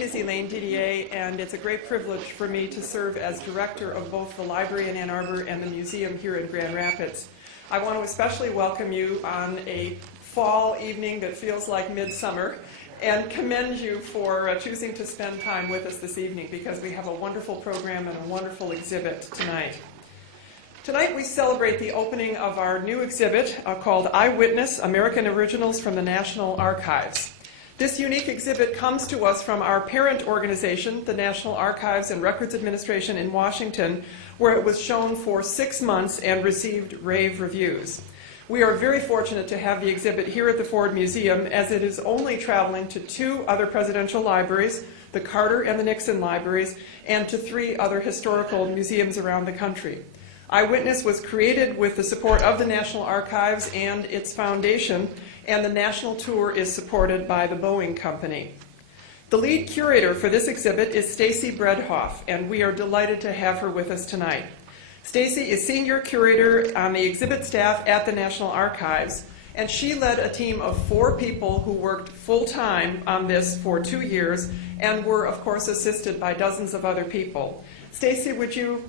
Is Elaine Didier, and it's a great privilege for me to serve as director of both the library in Ann Arbor and the museum here in Grand Rapids. I want to especially welcome you on a fall evening that feels like midsummer and commend you for choosing to spend time with us this evening, because we have a wonderful program and a wonderful exhibit tonight. Tonight we celebrate the opening of our new exhibit called Eyewitness, American Originals from the National Archives. This unique exhibit comes to us from our parent organization, the National Archives and Records Administration in Washington, where it was shown for 6 months and received rave reviews. We are very fortunate to have the exhibit here at the Ford Museum, as it is only traveling to 2 other presidential libraries, the Carter and the Nixon libraries, and to 3 other historical museums around the country. Eyewitness was created with the support of the National Archives and its foundation, and the national tour is supported by the Boeing Company. The lead curator for this exhibit is Stacy Bredhoff, and we are delighted to have her with us tonight. Stacy is senior curator on the exhibit staff at the National Archives, and she led a team of 4 people who worked full-time on this for 2 years and were, of course, assisted by dozens of other people. Stacy, would you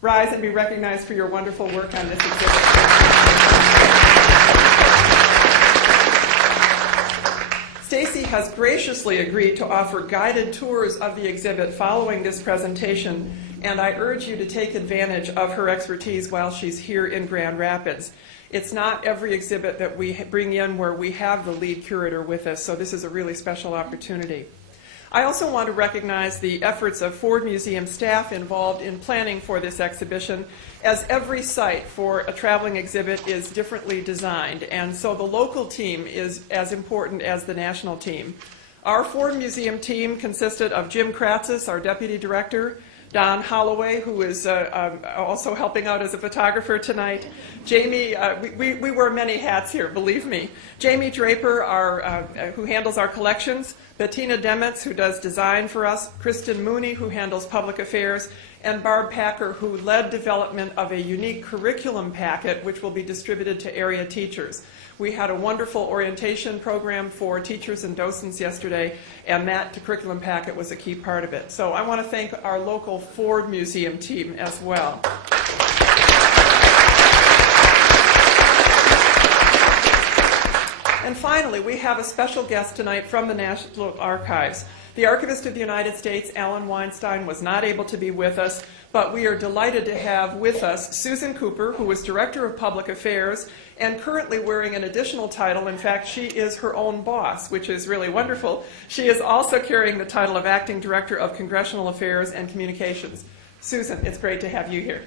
rise and be recognized for your wonderful work on this exhibit? Stacy has graciously agreed to offer guided tours of the exhibit following this presentation, and I urge you to take advantage of her expertise while she's here in Grand Rapids. It's not every exhibit that we bring in where we have the lead curator with us, so this is a really special opportunity. I also want to recognize the efforts of Ford Museum staff involved in planning for this exhibition, as every site for a traveling exhibit is differently designed, and so the local team is as important as the national team. Our Ford Museum team consisted of Jim Kratzis, our deputy director, Don Holloway, who is also helping out as a photographer tonight. Jamie, we wear many hats here, believe me. Jamie Draper, who handles our collections. Bettina Demetz, who does design for us. Kristen Mooney, who handles public affairs. And Barb Packer, who led development of a unique curriculum packet, which will be distributed to area teachers. We had a wonderful orientation program for teachers and docents yesterday, and that curriculum packet was a key part of it. So I want to thank our local Ford Museum team as well. And finally, we have a special guest tonight from the National Archives. The Archivist of the United States, Alan Weinstein, was not able to be with us, but we are delighted to have with us Susan Cooper, who is Director of Public Affairs and currently wearing an additional title. In fact, she is her own boss, which is really wonderful. She is also carrying the title of Acting Director of Congressional Affairs and Communications. Susan, it's great to have you here.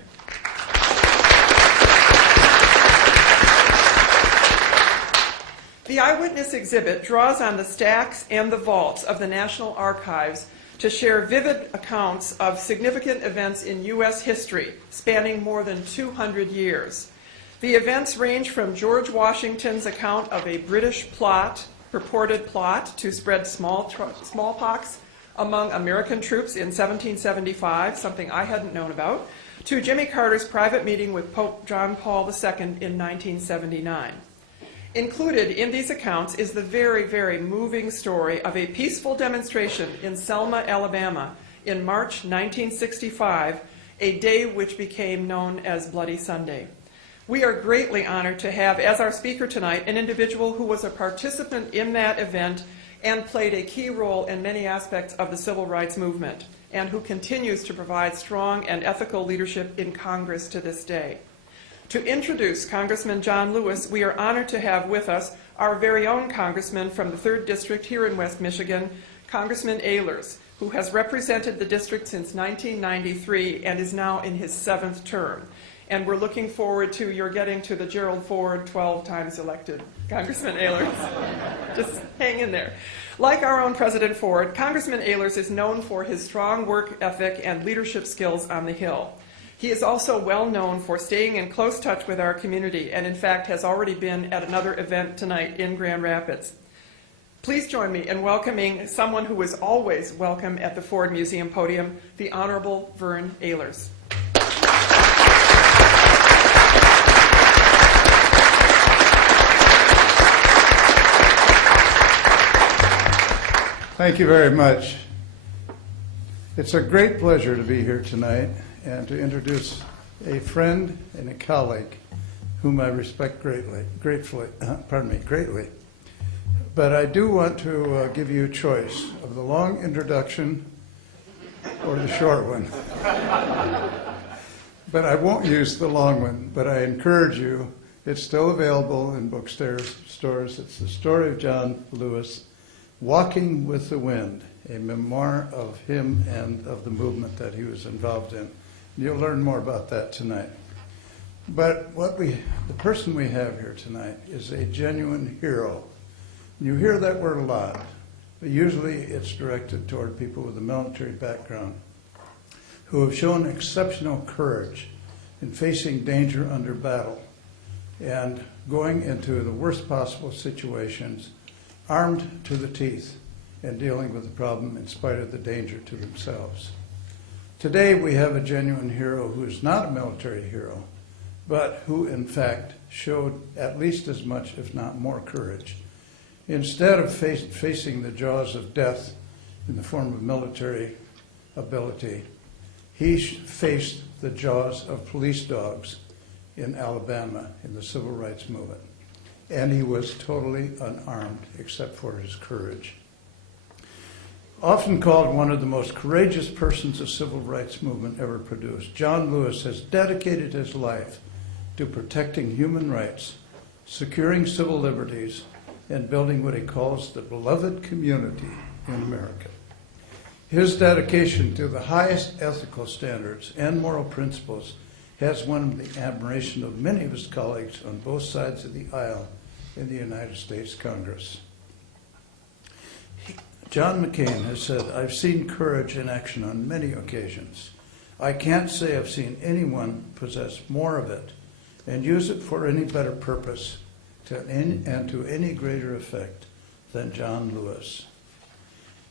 The Eyewitness exhibit draws on the stacks and the vaults of the National Archives to share vivid accounts of significant events in U.S. history spanning more than 200 years. The events range from George Washington's account of a British purported plot to spread smallpox among American troops in 1775, something I hadn't known about, to Jimmy Carter's private meeting with Pope John Paul II in 1979. Included in these accounts is the very, very moving story of a peaceful demonstration in Selma, Alabama in March 1965, a day which became known as Bloody Sunday. We are greatly honored to have as our speaker tonight an individual who was a participant in that event and played a key role in many aspects of the civil rights movement, and who continues to provide strong and ethical leadership in Congress to this day. To introduce Congressman John Lewis, we are honored to have with us our very own congressman from the 3rd District here in West Michigan, Congressman Ehlers, who has represented the district since 1993 and is now in his 7th term. And we're looking forward to your getting to the Gerald Ford 12 times elected. Congressman Ehlers, just hang in there. Like our own President Ford, Congressman Ehlers is known for his strong work ethic and leadership skills on the Hill. He is also well known for staying in close touch with our community, and in fact has already been at another event tonight in Grand Rapids. Please join me in welcoming someone who is always welcome at the Ford Museum podium, the Honorable Vern Ehlers. Thank you very much, It's a great pleasure to be here tonight and to introduce a friend and a colleague whom I respect greatly. But I do want to give you a choice of the long introduction or the short one. But I won't use the long one, but I encourage you. It's still available in bookstores. It's the story of John Lewis, Walking with the Wind, a memoir of him and of the movement that he was involved in. You'll learn more about that tonight. But the person we have here tonight is a genuine hero. You hear that word a lot, but usually it's directed toward people with a military background who have shown exceptional courage in facing danger under battle and going into the worst possible situations, armed to the teeth, and dealing with the problem in spite of the danger to themselves. Today we have a genuine hero who is not a military hero, but who in fact showed at least as much, if not more, courage. Instead of facing the jaws of death in the form of military ability, he faced the jaws of police dogs in Alabama in the civil rights movement. And he was totally unarmed except for his courage. Often called one of the most courageous persons the civil rights movement ever produced, John Lewis has dedicated his life to protecting human rights, securing civil liberties, and building what he calls the beloved community in America. His dedication to the highest ethical standards and moral principles has won the admiration of many of his colleagues on both sides of the aisle in the United States Congress. John McCain has said, "I've seen courage in action on many occasions. I can't say I've seen anyone possess more of it and use it for any better purpose and to any greater effect than John Lewis."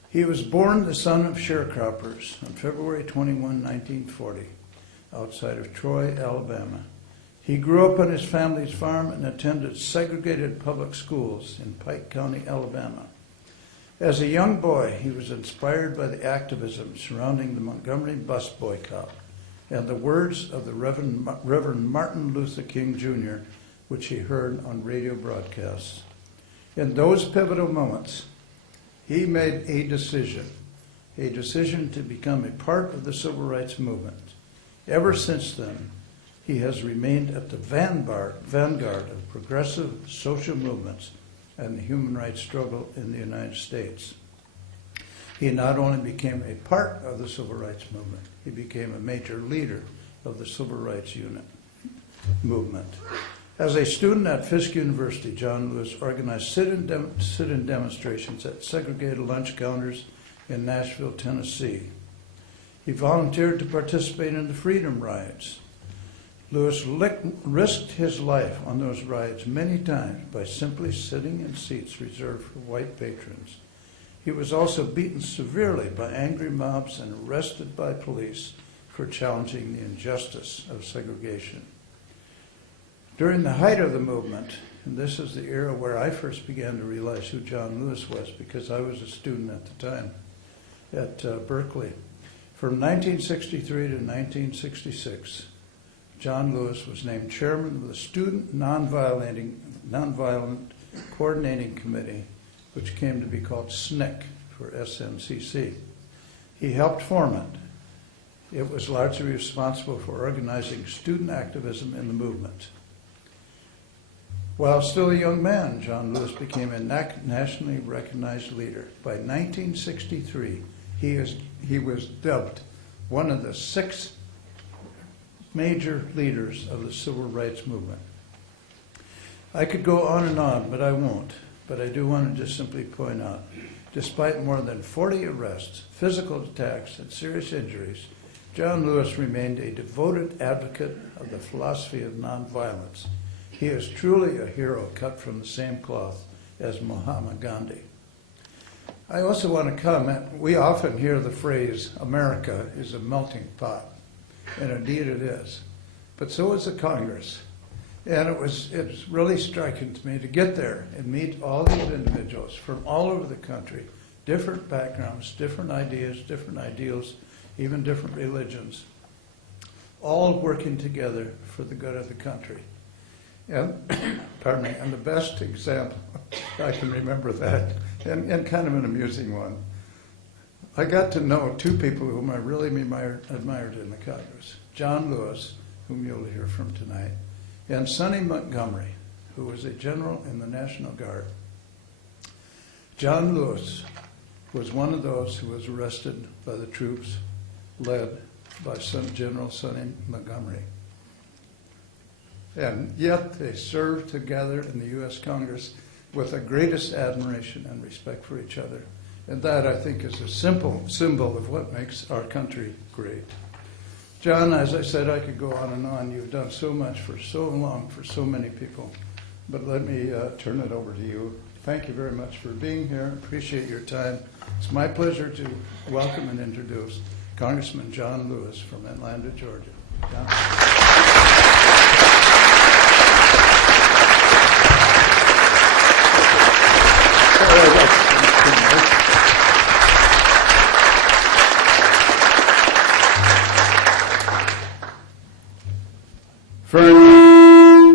He was born the son of sharecroppers on February 21, 1940, outside of Troy, Alabama. He grew up on his family's farm and attended segregated public schools in Pike County, Alabama. As a young boy, he was inspired by the activism surrounding the Montgomery bus boycott and the words of the Reverend Martin Luther King Jr., which he heard on radio broadcasts. In those pivotal moments, he made a decision to become a part of the civil rights movement. Ever since then, he has remained at the vanguard of progressive social movements and the human rights struggle in the United States. He not only became a part of the civil rights movement, he became a major leader of the civil rights movement. As a student at Fisk University, John Lewis organized sit-in demonstrations at segregated lunch counters in Nashville, Tennessee. He volunteered to participate in the Freedom Rides. Lewis risked his life on those rides many times by simply sitting in seats reserved for white patrons. He was also beaten severely by angry mobs and arrested by police for challenging the injustice of segregation. During the height of the movement, and this is the era where I first began to realize who John Lewis was because I was a student at the time at Berkeley. From 1963 to 1966, John Lewis was named chairman of the Student Nonviolent Coordinating Committee, which came to be called SNCC for SNCC. He helped form it. It was largely responsible for organizing student activism in the movement. While still a young man, John Lewis became a nationally recognized leader. By 1963, he was dubbed one of the 6 major leaders of the civil rights movement. I could go on and on, but I won't. But I do want to just simply point out, despite more than 40 arrests, physical attacks, and serious injuries, John Lewis remained a devoted advocate of the philosophy of nonviolence. He is truly a hero cut from the same cloth as Mahatma Gandhi. I also want to comment, we often hear the phrase, America is a melting pot, and indeed it is. But so is the Congress. And it's really striking to me to get there and meet all these individuals from all over the country, different backgrounds, different ideas, different ideals, even different religions, all working together for the good of the country. And, pardon me, and the best example, I can remember that, and kind of an amusing one. I got to know two people whom I really admired in the Congress. John Lewis, whom you'll hear from tonight, and Sonny Montgomery, who was a general in the National Guard. John Lewis was one of those who was arrested by the troops led by General Sonny Montgomery. And yet they served together in the U.S. Congress with the greatest admiration and respect for each other. And that, I think, is a simple symbol of what makes our country great. John, as I said, I could go on and on. You've done so much for so long for so many people. But let me turn it over to you. Thank you very much for being here. Appreciate your time. It's my pleasure to welcome and introduce Congressman John Lewis from Atlanta, Georgia. John.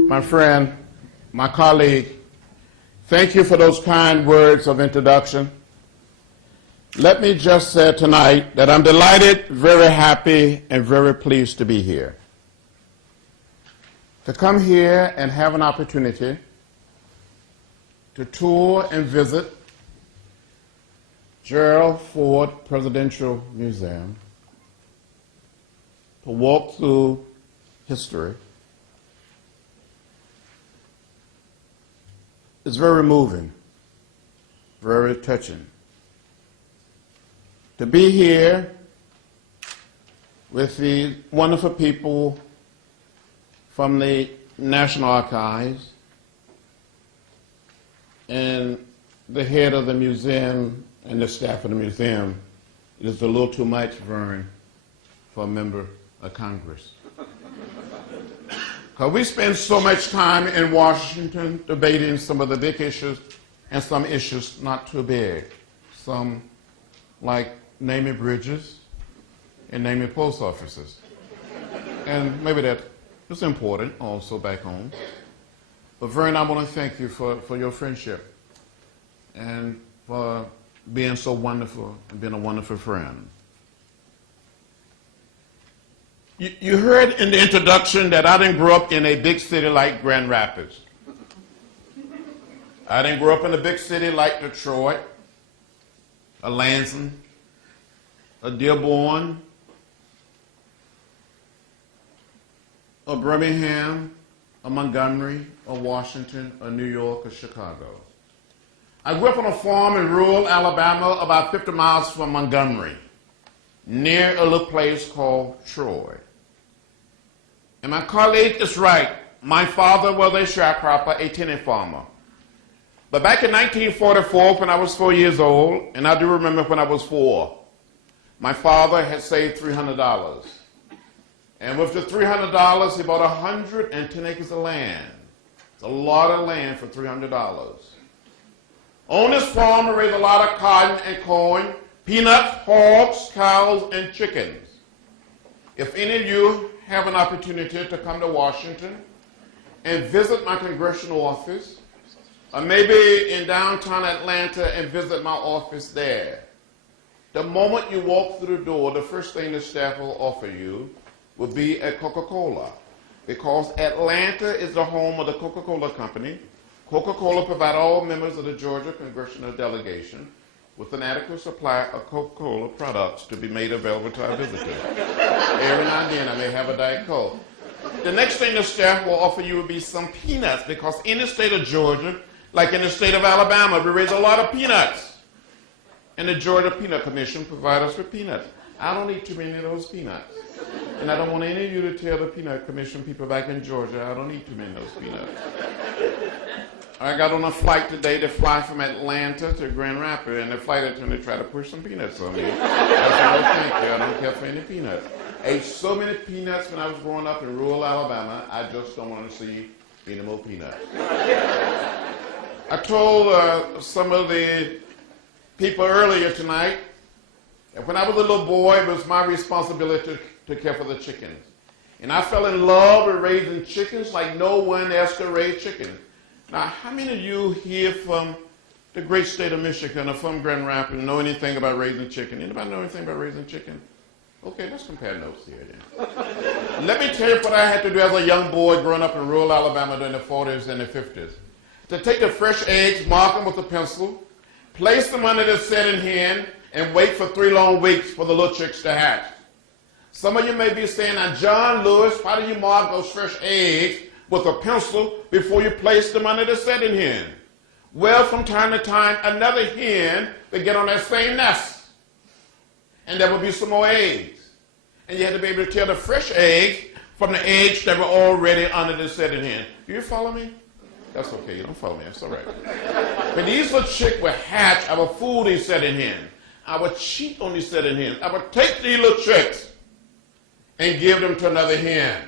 My friend, my colleague, thank you for those kind words of introduction. Let me just say tonight that I'm delighted, very happy, and very pleased to be here. To come here and have an opportunity to tour and visit Gerald Ford Presidential Museum, to walk through history, is very moving, very touching. To be here with the wonderful people from the National Archives and the head of the museum and the staff of the museum, it is a little too much, Vern, for a member of Congress. Because we spend so much time in Washington debating some of the big issues and some issues not too big. Some like naming bridges and naming post offices. And maybe that is important also back home. But Vern, I want to thank you for your friendship and for being so wonderful and being a wonderful friend. You heard in the introduction that I didn't grow up in a big city like Grand Rapids. I didn't grow up in a big city like Detroit, a Lansing, a Dearborn, a Birmingham, a Montgomery, a Washington, a New York, or Chicago. I grew up on a farm in rural Alabama about 50 miles from Montgomery, near a little place called Troy. And my colleague is right. My father was a sharecropper, a tenant farmer. But back in 1944, when I was 4 years old, and I do remember when I was 4, my father had saved $300. And with the $300, he bought 110 acres of land. It's a lot of land for $300. On this farm, we raised a lot of cotton and corn, peanuts, hogs, cows, and chickens. If any of you have an opportunity to come to Washington and visit my congressional office, or maybe in downtown Atlanta and visit my office there, the moment you walk through the door, the first thing the staff will offer you will be a Coca-Cola, because Atlanta is the home of the Coca-Cola Company. Coca-Cola provides all members of the Georgia Congressional Delegation with an adequate supply of Coca-Cola products to be made available to our visitors. Every now and then I may have a Diet Coke. The next thing the staff will offer you will be some peanuts, because in the state of Georgia, like in the state of Alabama, we raise a lot of peanuts. And the Georgia Peanut Commission provides us with peanuts. I don't eat too many of those peanuts. And I don't want any of you to tell the Peanut Commission people back in Georgia I don't eat too many of those peanuts. I got on a flight today to fly from Atlanta to Grand Rapids, and the flight attendant tried to push some peanuts on me. I said, no, thank you, I don't care for any peanuts. I ate so many peanuts when I was growing up in rural Alabama, I just don't want to see any more peanuts. I told some of the people earlier tonight And when I was a little boy, it was my responsibility to care for the chickens. And I fell in love with raising chickens like no one else could raise chickens. Now, how many of you here from the great state of Michigan or from Grand Rapids know anything about raising chicken? Anybody know anything about raising chicken? Okay, let's compare notes here then. Let me tell you what I had to do as a young boy growing up in rural Alabama during the 40s and the 50s. To take the fresh eggs, mark them with a pencil, place them under the setting hen, and wait for 3 long weeks for the little chicks to hatch. Some of you may be saying, now, John Lewis, why do you mark those fresh eggs with a pencil before you place them under the setting hen? Well, from time to time, another hen would get on that same nest, and there would be some more eggs. And you had to be able to tell the fresh eggs from the eggs that were already under the setting hen. Do you follow me? That's okay. You don't follow me. That's all right. When these little chicks would hatch, I would fool these setting hens. I would cheat on these setting hens. I would take these little chicks and give them to another hen.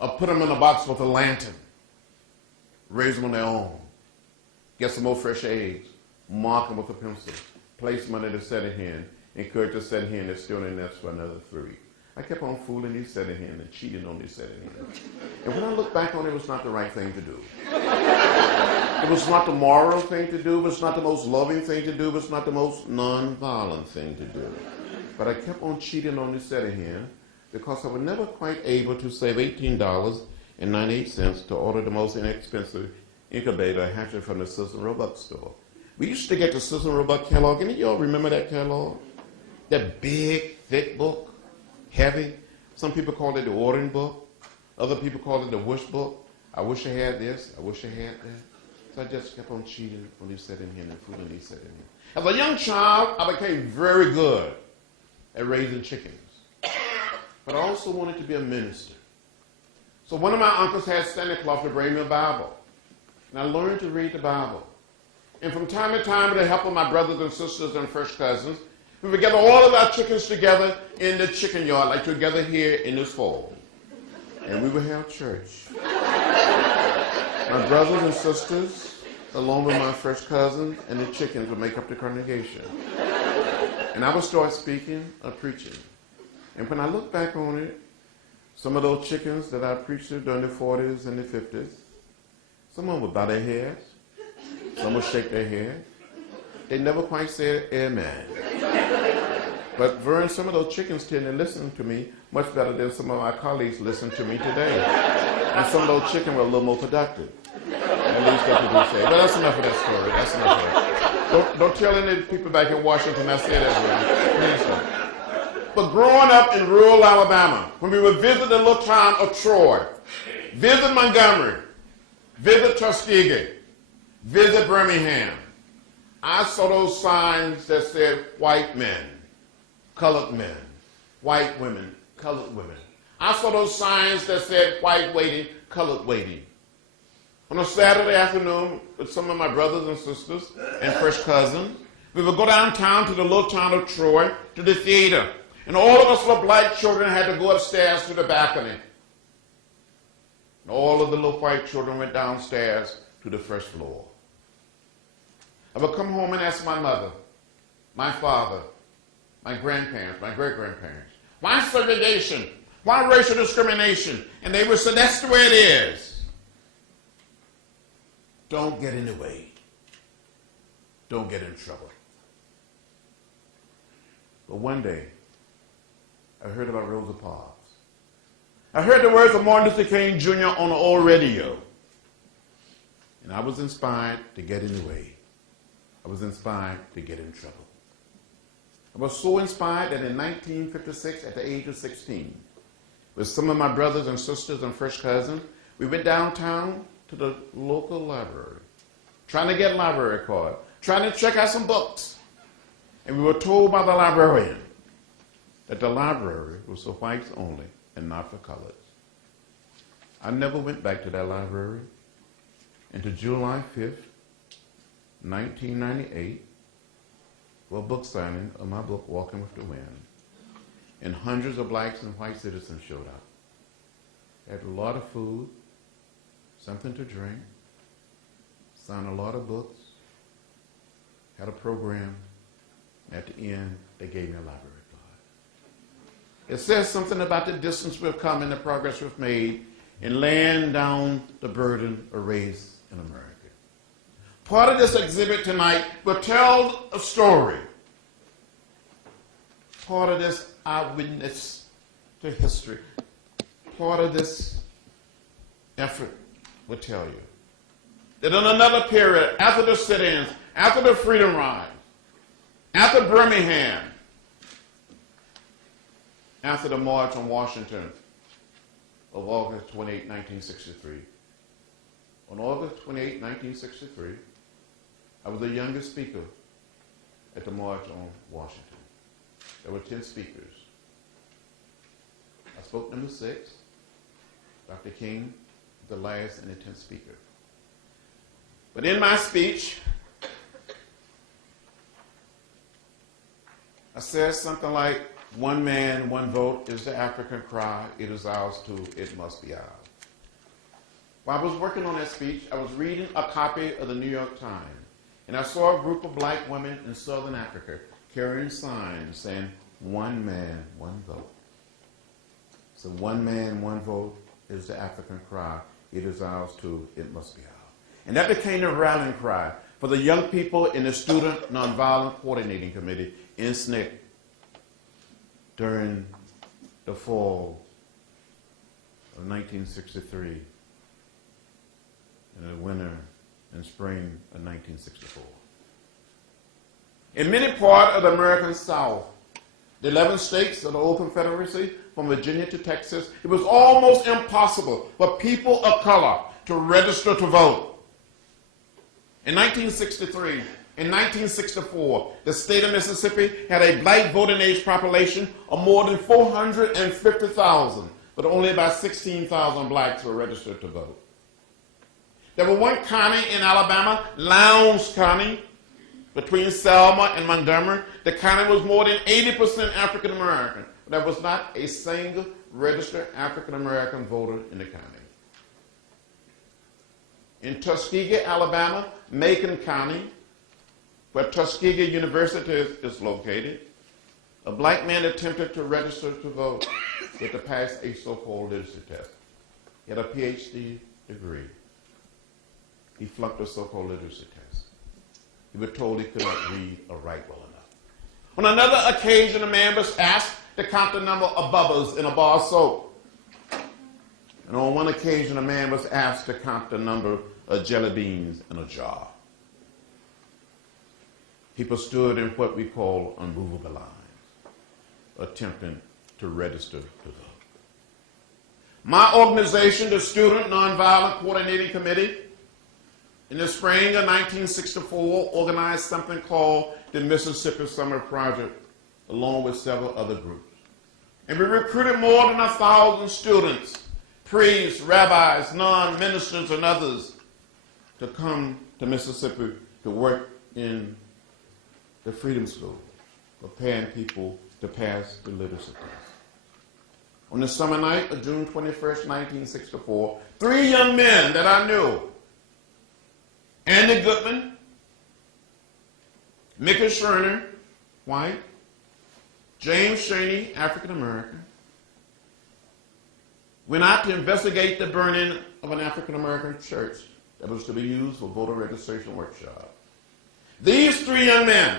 Or put them in a box with a lantern. Raise them on their own. Get some more fresh eggs. Mark them with a pencil. Place them under the setting hen. Encourage the setting hen to stay on their nest for another 3. I kept on fooling these setting hens and cheating on these setting hens. And when I look back on it, it was not the right thing to do. It was not the moral thing to do. It was not the most loving thing to do. It was not the most non-violent thing to do. But I kept on cheating on this setting hen because I was never quite able to save $18.98 to order the most inexpensive incubator hatchery from the Sizzle Roebuck store. We used to get the Sizzle Roebuck catalog. Any of y'all remember that catalog? That big, thick book, heavy. Some people call it the ordering book. Other people call it the wish book. I wish I had this. I wish I had that. So I just kept on cheating on these setting hen and fooling these setting hen. As a young child, I became very good at raising chickens. But I also wanted to be a minister. So one of my uncles had Santa Claus to bring me a Bible. And I learned to read the Bible. And from time to time, with the help of my brothers and sisters and first cousins, we would gather all of our chickens together in the chicken yard, like together here in this fold. And we would have church. My brothers and sisters, along with my first cousins and the chickens, would make up the congregation. And I would start speaking or preaching. And when I look back on it, some of those chickens that I preached to during the 40s and the 50s, some of them would bow their heads, some would shake their head. They never quite said amen. But Vern, some of those chickens tend to listen to me much better than some of my colleagues listen to me today. And some of those chickens were a little more productive. At least that's what they say. But that's enough of that story. That's enough of that. Don't tell any people back in Washington I said that, Vern. Please don't. But growing up in rural Alabama, when we would visit the little town of Troy, visit Montgomery, visit Tuskegee, visit Birmingham, I saw those signs that said white men, colored men, white women, colored women. I saw those signs that said white waiting, colored waiting. On a Saturday afternoon with some of my brothers and sisters and first cousins, we would go downtown to the little town of Troy to the theater. And all of us little black children had to go upstairs to the balcony. And all of the little white children went downstairs to the first floor. I would come home and ask my mother, my father, my grandparents, my great-grandparents, why segregation? Why racial discrimination? And they would say, that's the way it is. Don't get in the way. Don't get in trouble. But one day, I heard about Rosa Parks. I heard the words of Martin Luther King Jr. on the old radio. And I was inspired to get in the way. I was inspired to get in trouble. I was so inspired that in 1956, at the age of 16, with some of my brothers and sisters and first cousins, we went downtown to the local library, trying to get a library card, trying to check out some books. And we were told by the librarian that the library was for whites only and not for coloreds. I never went back to that library until July 5th, 1998, for a book signing of my book, Walking with the Wind. And hundreds of blacks and white citizens showed up. They had a lot of food, something to drink, signed a lot of books, had a program, At the end, they gave me a library card. It says something about the distance we've come and the progress we've made in laying down the burden of race in America. Part of this exhibit tonight will tell a story. Part of this eyewitness to history. Part of this effort will tell you that in another period, after the sit-ins, after the Freedom Ride, after Birmingham, after the March on Washington of August 28, 1963, on August 28, 1963, I was the youngest speaker at the March on Washington. There were 10 speakers. I spoke number 6. Dr. King, the last and the 10th speaker. But in my speech, I said something like, one man, one vote is the African cry. It is ours too. It must be ours. While I was working on that speech, I was reading a copy of the New York Times, and I saw a group of black women in Southern Africa carrying signs saying, one man, one vote. So one man, one vote is the African cry. It is ours too. It must be ours. And that became the rallying cry for the young people in the Student Nonviolent Coordinating Committee in SNCC during the fall of 1963 and the winter and spring of 1964. In many parts of the American South, the 11 states of the old Confederacy, from Virginia to Texas, it was almost impossible for people of color to register to vote. In 1963, in 1964, the state of Mississippi had a black voting age population of more than 450,000, but only about 16,000 blacks were registered to vote. There was one county in Alabama, Lowndes County, between Selma and Montgomery. The county was more than 80% African American. There was not a single registered African American voter in the county. In Tuskegee, Alabama, Macon County, where Tuskegee University is located, a black man attempted to register to vote with to pass a so-called literacy test. He had a PhD degree. He flunked the so-called literacy test. He was told he could not read or write well enough. On another occasion, a man was asked to count the number of bubbles in a bar of soap. And on one occasion, a man was asked to count the number of jelly beans in a jar. People stood in what we call unmovable lines, attempting to register to vote. My organization, the Student Nonviolent Coordinating Committee, in the spring of 1964, organized something called the Mississippi Summer Project, along with several other groups. And we recruited more than 1,000 students, priests, rabbis, non-ministers, and others to come to Mississippi to work in the Freedom School, preparing people to pass the literacy test. On the summer night of June 21st, 1964, 3 young men that I knew, Andy Goodman, Mickey Scherner, white, James Shaney, African American, went out to investigate the burning of an African American church that was to be used for voter registration workshop. These 3 young men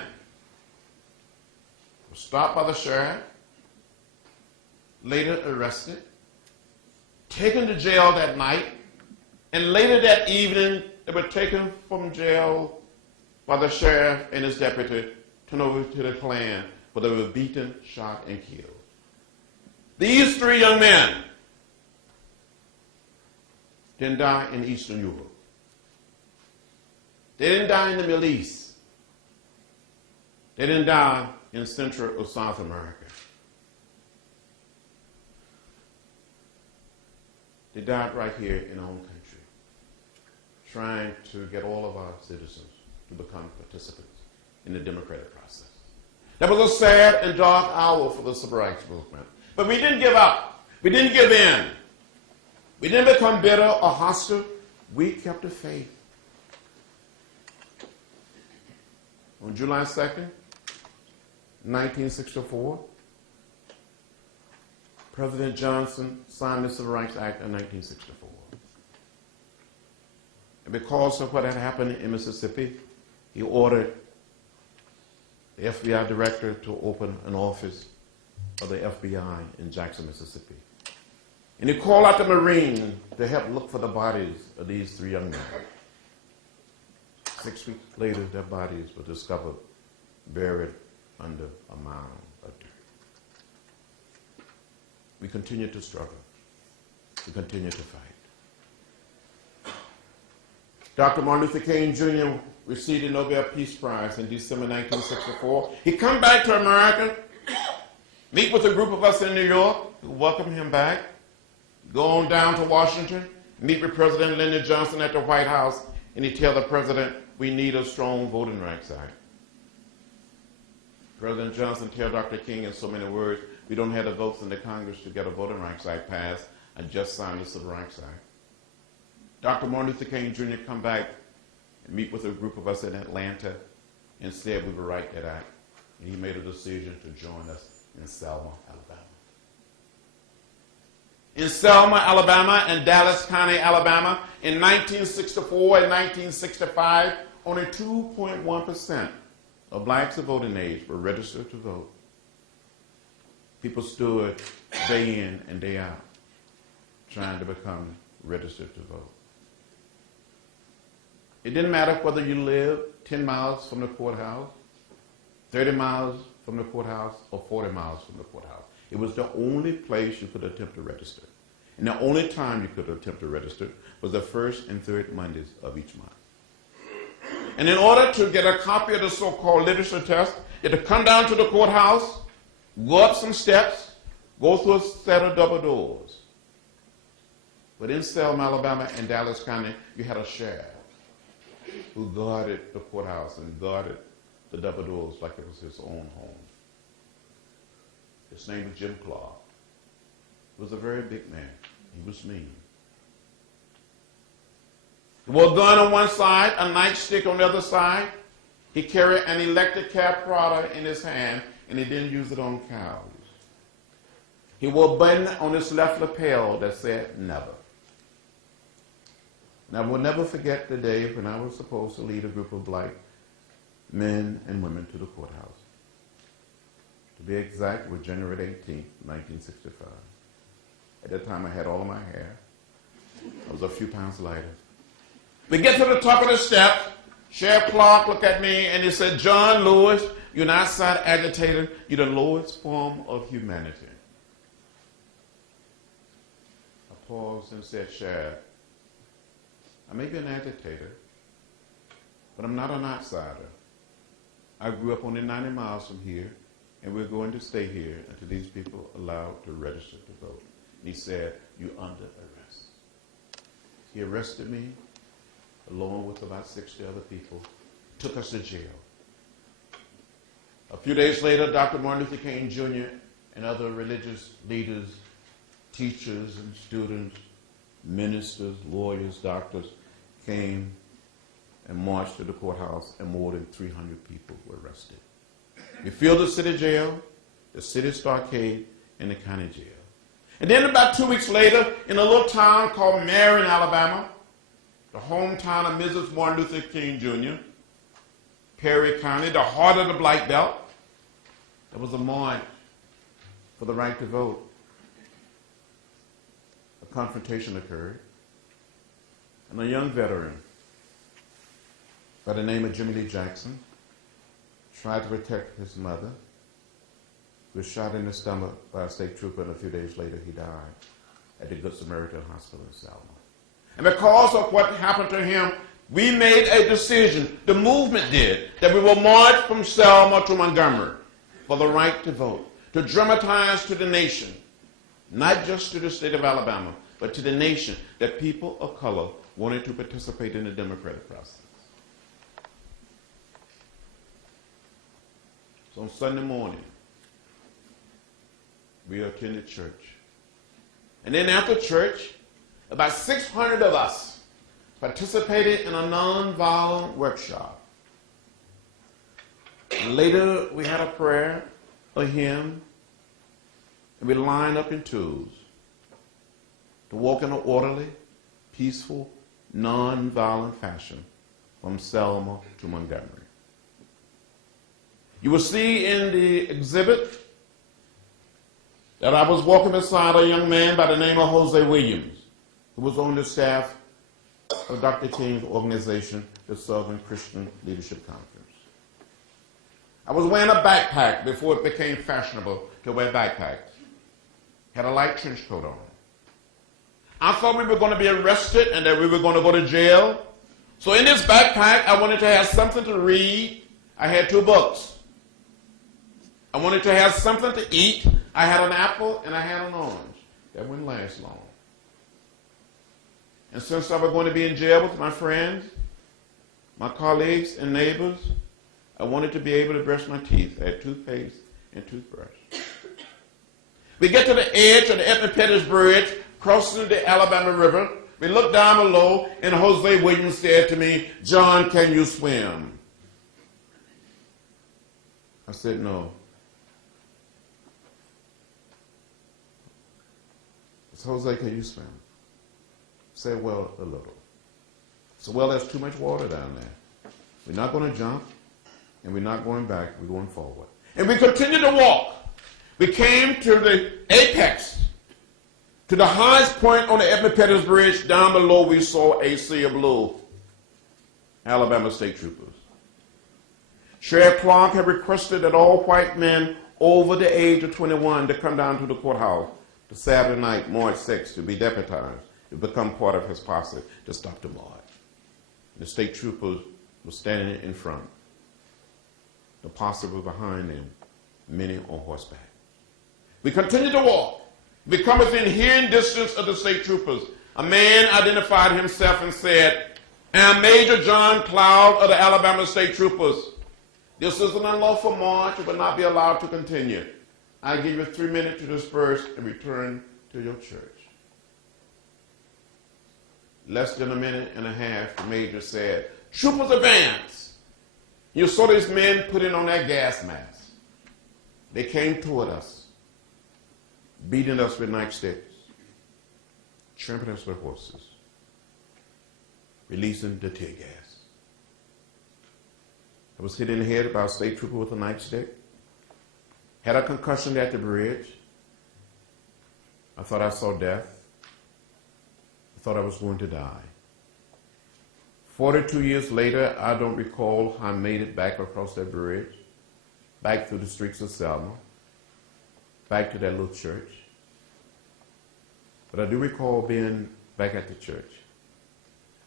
were stopped by the sheriff, later arrested, taken to jail that night, and later that evening they were taken from jail by the sheriff and his deputy, turned over to the Klan, where they were beaten, shot, and killed. These 3 young men didn't die in Eastern Europe. They didn't die in the Middle East. They didn't die in Central or South America. They died right here in our own country, trying to get all of our citizens to become participants in the democratic process. That was a sad and dark hour for the civil rights movement. But we didn't give up. We didn't give in. We didn't become bitter or hostile. We kept the faith. On July 2nd, 1964. President Johnson signed the Civil Rights Act in 1964. And because of what had happened in Mississippi, he ordered the FBI director to open an office of the FBI in Jackson, Mississippi. And he called out the Marines to help look for the bodies of these 3 young men. 6 weeks later, their bodies were discovered buried under a mound of dirt. We continue to struggle. We continue to fight. Dr. Martin Luther King Jr. received the Nobel Peace Prize in December 1964. He come back to America, meet with a group of us in New York who welcome him back, go on down to Washington, meet with President Lyndon Johnson at the White House, and he tell the president, we need a strong Voting Rights Act. President Johnson tell Dr. King in so many words, we don't have the votes in the Congress to get a Voting Rights Act passed. I just signed the Civil Rights Act. Dr. Martin Luther King Jr. come back and meet with a group of us in Atlanta and said we would write that act. And he made a decision to join us in Selma, Alabama. In Selma, Alabama, and Dallas County, Alabama, in 1964 and 1965, only 2.1% of blacks of voting age were registered to vote. People stood day in and day out trying to become registered to vote. It didn't matter whether you lived 10 miles from the courthouse, 30 miles from the courthouse, or 40 miles from the courthouse. It was the only place you could attempt to register. And the only time you could attempt to register was the first and third Mondays of each month. And in order to get a copy of the so-called literature test, you had to come down to the courthouse, go up some steps, go through a set of double doors. But in Selma, Alabama, and Dallas County, you had a sheriff who guarded the courthouse and guarded the double doors like it was his own home. His name was Jim Clark. He was a very big man. He was mean. He wore a gun on one side, a nightstick on the other side. He carried an electric cat prodder in his hand, and he didn't use it on cows. He wore a button on his left lapel that said never. And I will never forget the day when I was supposed to lead a group of black men and women to the courthouse. To be exact, it was January 18th, 1965. At that time, I had all of my hair. I was a few pounds lighter. We get to the top of the steps. Sheriff Clark looked at me and he said, John Lewis, you're an outside agitator. You're the lowest form of humanity. I paused and said, Sheriff, I may be an agitator, but I'm not an outsider. I grew up only 90 miles from here, and we're going to stay here until these people are allowed to register to vote. And he said, you're under arrest. He arrested me, along with about 60 other people, took us to jail. A few days later, Dr. Martin Luther King Jr. and other religious leaders, teachers and students, ministers, lawyers, doctors, came and marched to the courthouse, and more than 300 people were arrested. We filled the city jail, the city stockade, and the county jail. And then about 2 weeks later, in a little town called Marion, Alabama, the hometown of Mrs. Martin Luther King Jr., Perry County, the heart of the Black Belt, there was a march for the right to vote. A confrontation occurred, and a young veteran by the name of Jimmy Lee Jackson tried to protect his mother, who was shot in the stomach by a state trooper, and a few days later he died at the Good Samaritan Hospital in Selma. And because of what happened to him, we made a decision, the movement did, that we will march from Selma to Montgomery for the right to vote, to dramatize to the nation, not just to the state of Alabama, but to the nation, that people of color wanted to participate in the democratic process. So on Sunday morning, we attended church. And then after church, about 600 of us participated in a nonviolent workshop. Later, we had a prayer, a hymn, and we lined up in twos to walk in an orderly, peaceful, non-violent fashion from Selma to Montgomery. You will see in the exhibit that I was walking beside a young man by the name of Jose Williams, who was on the staff of Dr. King's organization, the Southern Christian Leadership Conference. I was wearing a backpack before it became fashionable to wear backpacks. Had a light trench coat on. I thought we were going to be arrested and that we were going to go to jail. So in this backpack, I wanted to have something to read. I had 2 books. I wanted to have something to eat. I had an apple and I had an orange. That wouldn't last long. And since I was going to be in jail with my friends, my colleagues and neighbors, I wanted to be able to brush my teeth. I had toothpaste and toothbrush. We get to the edge of the Edmund Pettus Bridge, crossing the Alabama River. We looked down below, and Jose Williams said to me, "John, can you swim?" I said, "No." I said, "Jose, can you swim?" I said, "Well, a little." So, well, there's too much water down there. We're not going to jump, and we're not going back. We're going forward. And we continued to walk. We came to the apex, to the highest point on the Edmund Pettus Bridge. Down below, we saw a sea of blue. Alabama State Troopers. Sheriff Clark had requested that all white men over the age of 21 to come down to the courthouse to Saturday night, March 6th, to be deputized, to become part of his posse to stop the march. The state troopers were standing in front. The posse was behind them, many on horseback. We continued to walk. We come within hearing distance of the state troopers. A man identified himself and said, "I'm Major John Cloud of the Alabama State Troopers. This is an unlawful march. It will not be allowed to continue. I give you 3 minutes to disperse and return to your church." Less than a minute and a half, the major said, "Troopers, advance." You saw these men putting on their gas masks. They came toward us, beating us with nightsticks, trampling us with horses, releasing the tear gas. I was hit in the head by a state trooper with a nightstick. Had a concussion at the bridge. I thought I saw death. I thought I was going to die. 42 years later, I don't recall how I made it back across that bridge, back through the streets of Selma, back to that little church. But I do recall being back at the church.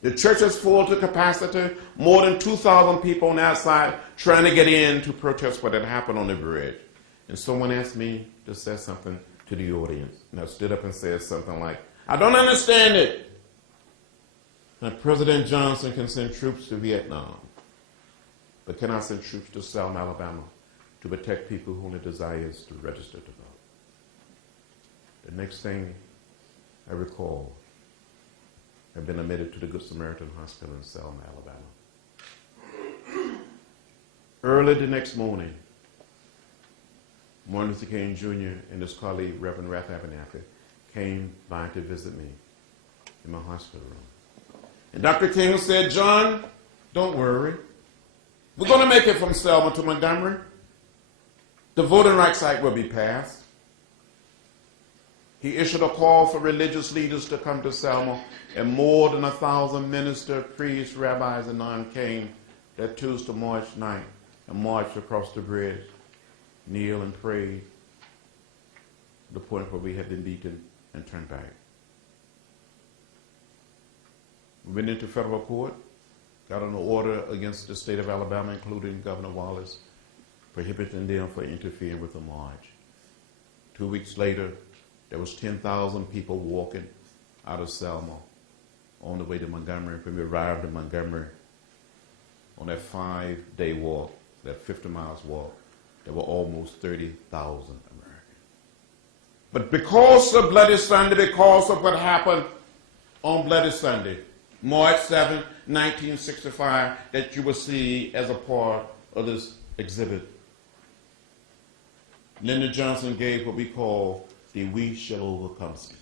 The church is full to capacity, more than 2,000 people on the outside trying to get in to protest what had happened on the bridge. And someone asked me to say something to the audience. And I stood up and said something like, "I don't understand it. That President Johnson can send troops to Vietnam, but cannot send troops to Selma, Alabama, to protect people who only desires to register to vote." The next thing I recall, I've been admitted to the Good Samaritan Hospital in Selma, Alabama. Early the next morning, Martin Luther King Jr. and his colleague, Reverend Ralph Abernathy, came by to visit me in my hospital room. And Dr. King said, "John, don't worry. We're going to make it from Selma to Montgomery. The Voting Rights Act will be passed." He issued a call for religious leaders to come to Selma, and more than 1,000 ministers, priests, rabbis, and nuns came that Tuesday, March 9th, and marched across the bridge, kneeled and prayed to the point where we had been beaten and turned back. We went into federal court, got an order against the state of Alabama, including Governor Wallace, prohibiting them from interfering with the march. 2 weeks later, there was 10,000 people walking out of Selma on the way to Montgomery. When we arrived in Montgomery, on that 5-day walk, that 50 miles walk, there were almost 30,000 Americans. But because of Bloody Sunday, because of what happened on Bloody Sunday, March 7, 1965, that you will see as a part of this exhibit, Lyndon Johnson gave what we call the We Shall Overcome speech.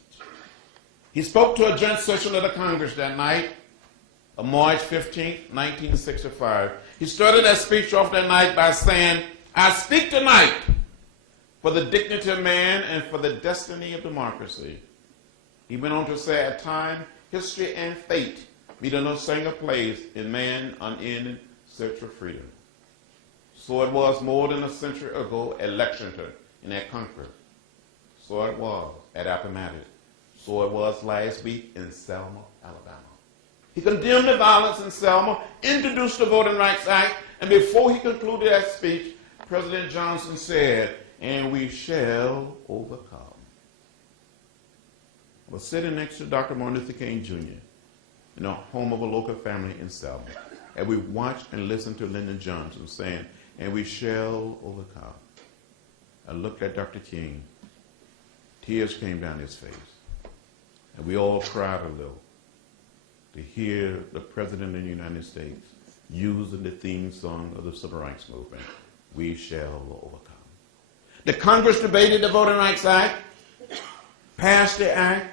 He spoke to a joint session of the Congress that night, on March 15, 1965. He started that speech off that night by saying, I speak tonight for the dignity of man and for the destiny of democracy. He went on to say, at time, history and fate meet in a single place in man's unending search for freedom. So it was more than a century ago at Lexington and at Concord. So it was at Appomattox. So it was last week in Selma, Alabama. He condemned the violence in Selma, introduced the Voting Rights Act, and before he concluded that speech, President Johnson said, and we shall overcome. I was sitting next to Dr. Martin Luther King Jr. in the home of a local family in Selma, and we watched and listened to Lyndon Johnson saying, and we shall overcome. I looked at Dr. King. Tears came down his face, and we all cried a little to hear the President of the United States using the theme song of the Civil Rights Movement, we shall overcome. The Congress debated the Voting Rights Act, passed the act,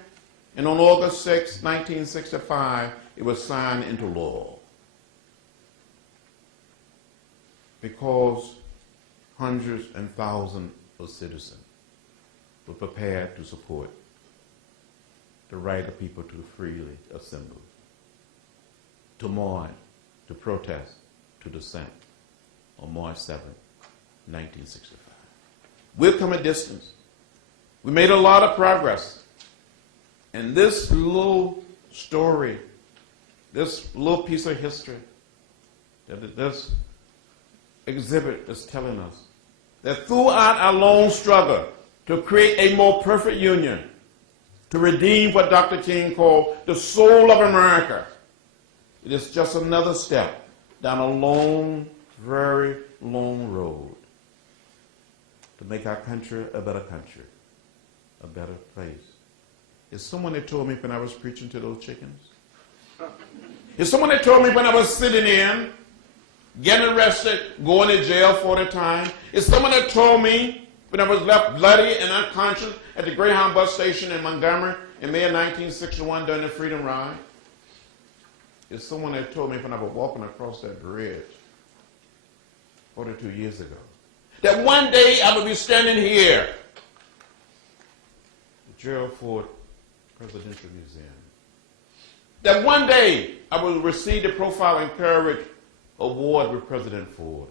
and on August 6, 1965, it was signed into law. Because hundreds and thousands of citizens were prepared to support the right of people to freely assemble, to mourn, to protest, to dissent on March 7, 1965. We've come a distance. We made a lot of progress. And this little story, this little piece of history, that this exhibit is telling us that throughout our long struggle to create a more perfect union, to redeem what Dr. King called the soul of America, it is just another step down a long, very long road to make our country, a better place. Is someone that told me when I was preaching to those chickens? Is someone that told me when I was sitting in, getting arrested, going to jail for the time? Is someone that told me when I was left bloody and unconscious at the Greyhound bus station in Montgomery in May of 1961 during the Freedom Ride? Is someone that told me when I was walking across that bridge 42 years ago that one day I would be standing here, the Gerald R. Presidential Museum, that one day I will receive the Profile and Courage Award with President Ford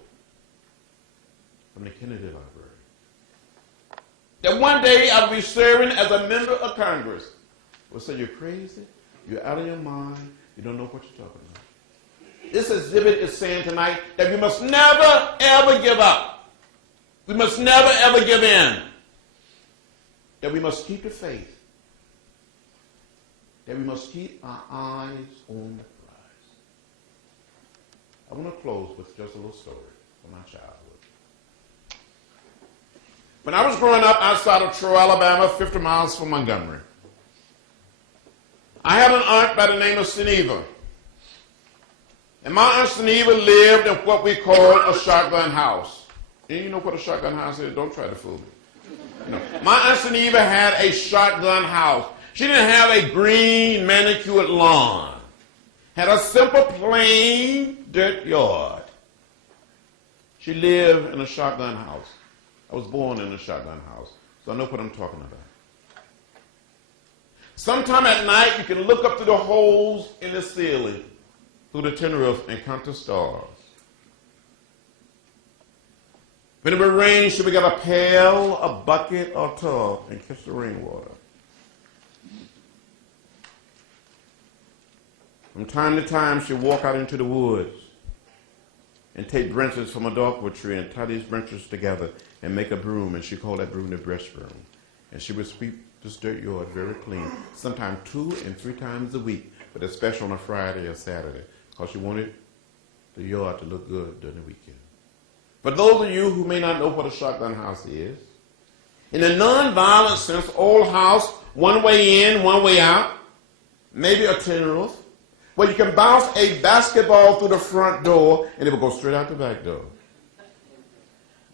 from the Kennedy Library, that one day I will be serving as a member of Congress. Well, say you're crazy, you're out of your mind, you don't know what you're talking about. This exhibit is saying tonight that we must never, ever give up. We must never, ever give in. That we must keep the faith. That we must keep our eyes on the prize. I want to close with just a little story from my childhood. When I was growing up outside of Troy, Alabama, 50 miles from Montgomery, I had an aunt by the name of Seneva. And my aunt Seneva lived in what we call a shotgun house. And you know what a shotgun house is? Don't try to fool me. No. My aunt Seneva had a shotgun house. She didn't have a green manicured lawn. Had a simple, plain dirt yard. She lived in a shotgun house. I was born in a shotgun house, so I know what I'm talking about. Sometime at night, you can look up through the holes in the ceiling, through the tin roof, and count the stars. When it would rain, she would get a pail, a bucket, or a tub, and catch the rainwater. From time to time, she'd walk out into the woods and take branches from a dogwood tree and tie these branches together and make a broom, and she called that broom the breast broom. And she would sweep this dirt yard very clean, sometimes 2 and 3 times a week, but especially on a Friday or Saturday, because she wanted the yard to look good during the weekend. For those of you who may not know what a shotgun house is, in a non-violent sense, old house, one way in, one way out, maybe a tin roof, where you can bounce a basketball through the front door and it will go straight out the back door.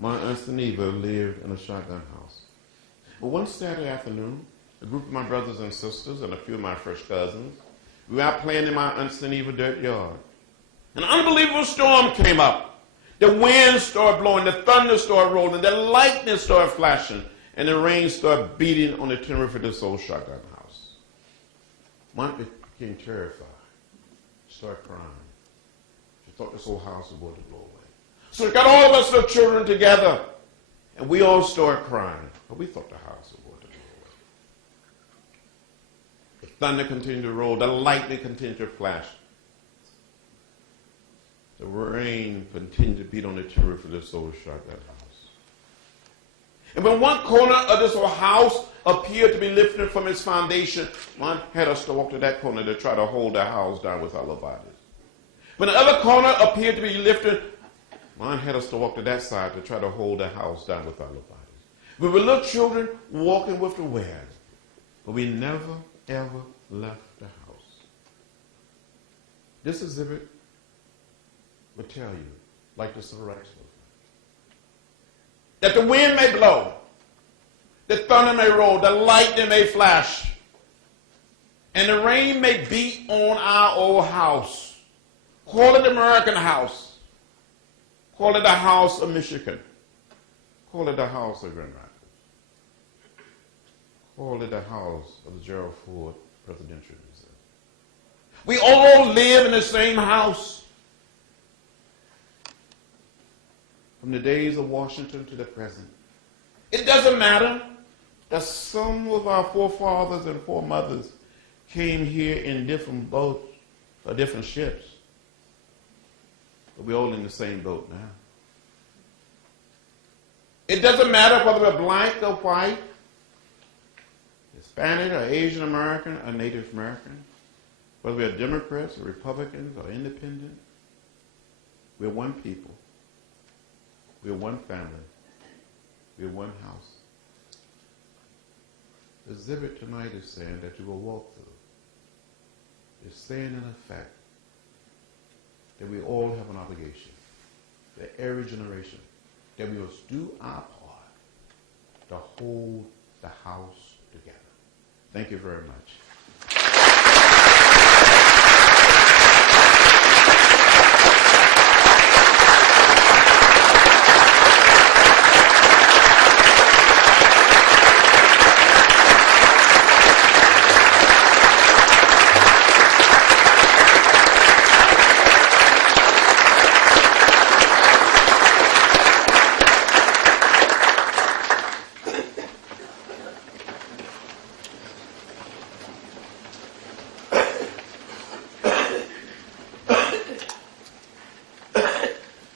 my Aunt Neva lived in a shotgun house. But one Saturday afternoon, a group of my brothers and sisters and a few of my first cousins, we were out playing in my Aunt Neva dirt yard. An unbelievable storm came up. The wind started blowing, the thunder started rolling, the lightning started flashing, and the rain started beating on the tin roof of this old shotgun house. My aunt became terrified. She started crying. She thought this whole house was going to blow away. So she got all of us little children together, and we all started crying. But we thought the house was going to blow away. The thunder continued to roll. The lightning continued to flash. The rain continued to beat on the tin roof of this old shotgun house. And when one corner of this old house appeared to be lifted from its foundation, one had us to walk to that corner to try to hold the house down with our bodies. When the other corner appeared to be lifted, one had us to walk to that side to try to hold the house down with our bodies. We were little children walking with the wind, but we never, ever left the house. This exhibit would tell you, like the civil rights movement, that the wind may blow, the thunder may roll, the lightning may flash, and the rain may beat on our old house. Call it the American house. Call it the house of Michigan. Call it the house of Grand Rapids. Call it the house of the Gerald R. Presidential Museum. We all live in the same house. From the days of Washington to the present. It doesn't matter that some of our forefathers and foremothers came here in different boats or different ships. But we're all in the same boat now. It doesn't matter whether we're black or white, Hispanic or Asian American or Native American, whether we're Democrats or Republicans or independent. We're one people. We're one family. We're one house. The exhibit tonight is saying that you will walk through. It's saying in effect that we all have an obligation, that every generation, that we must do our part to hold the house together. Thank you very much.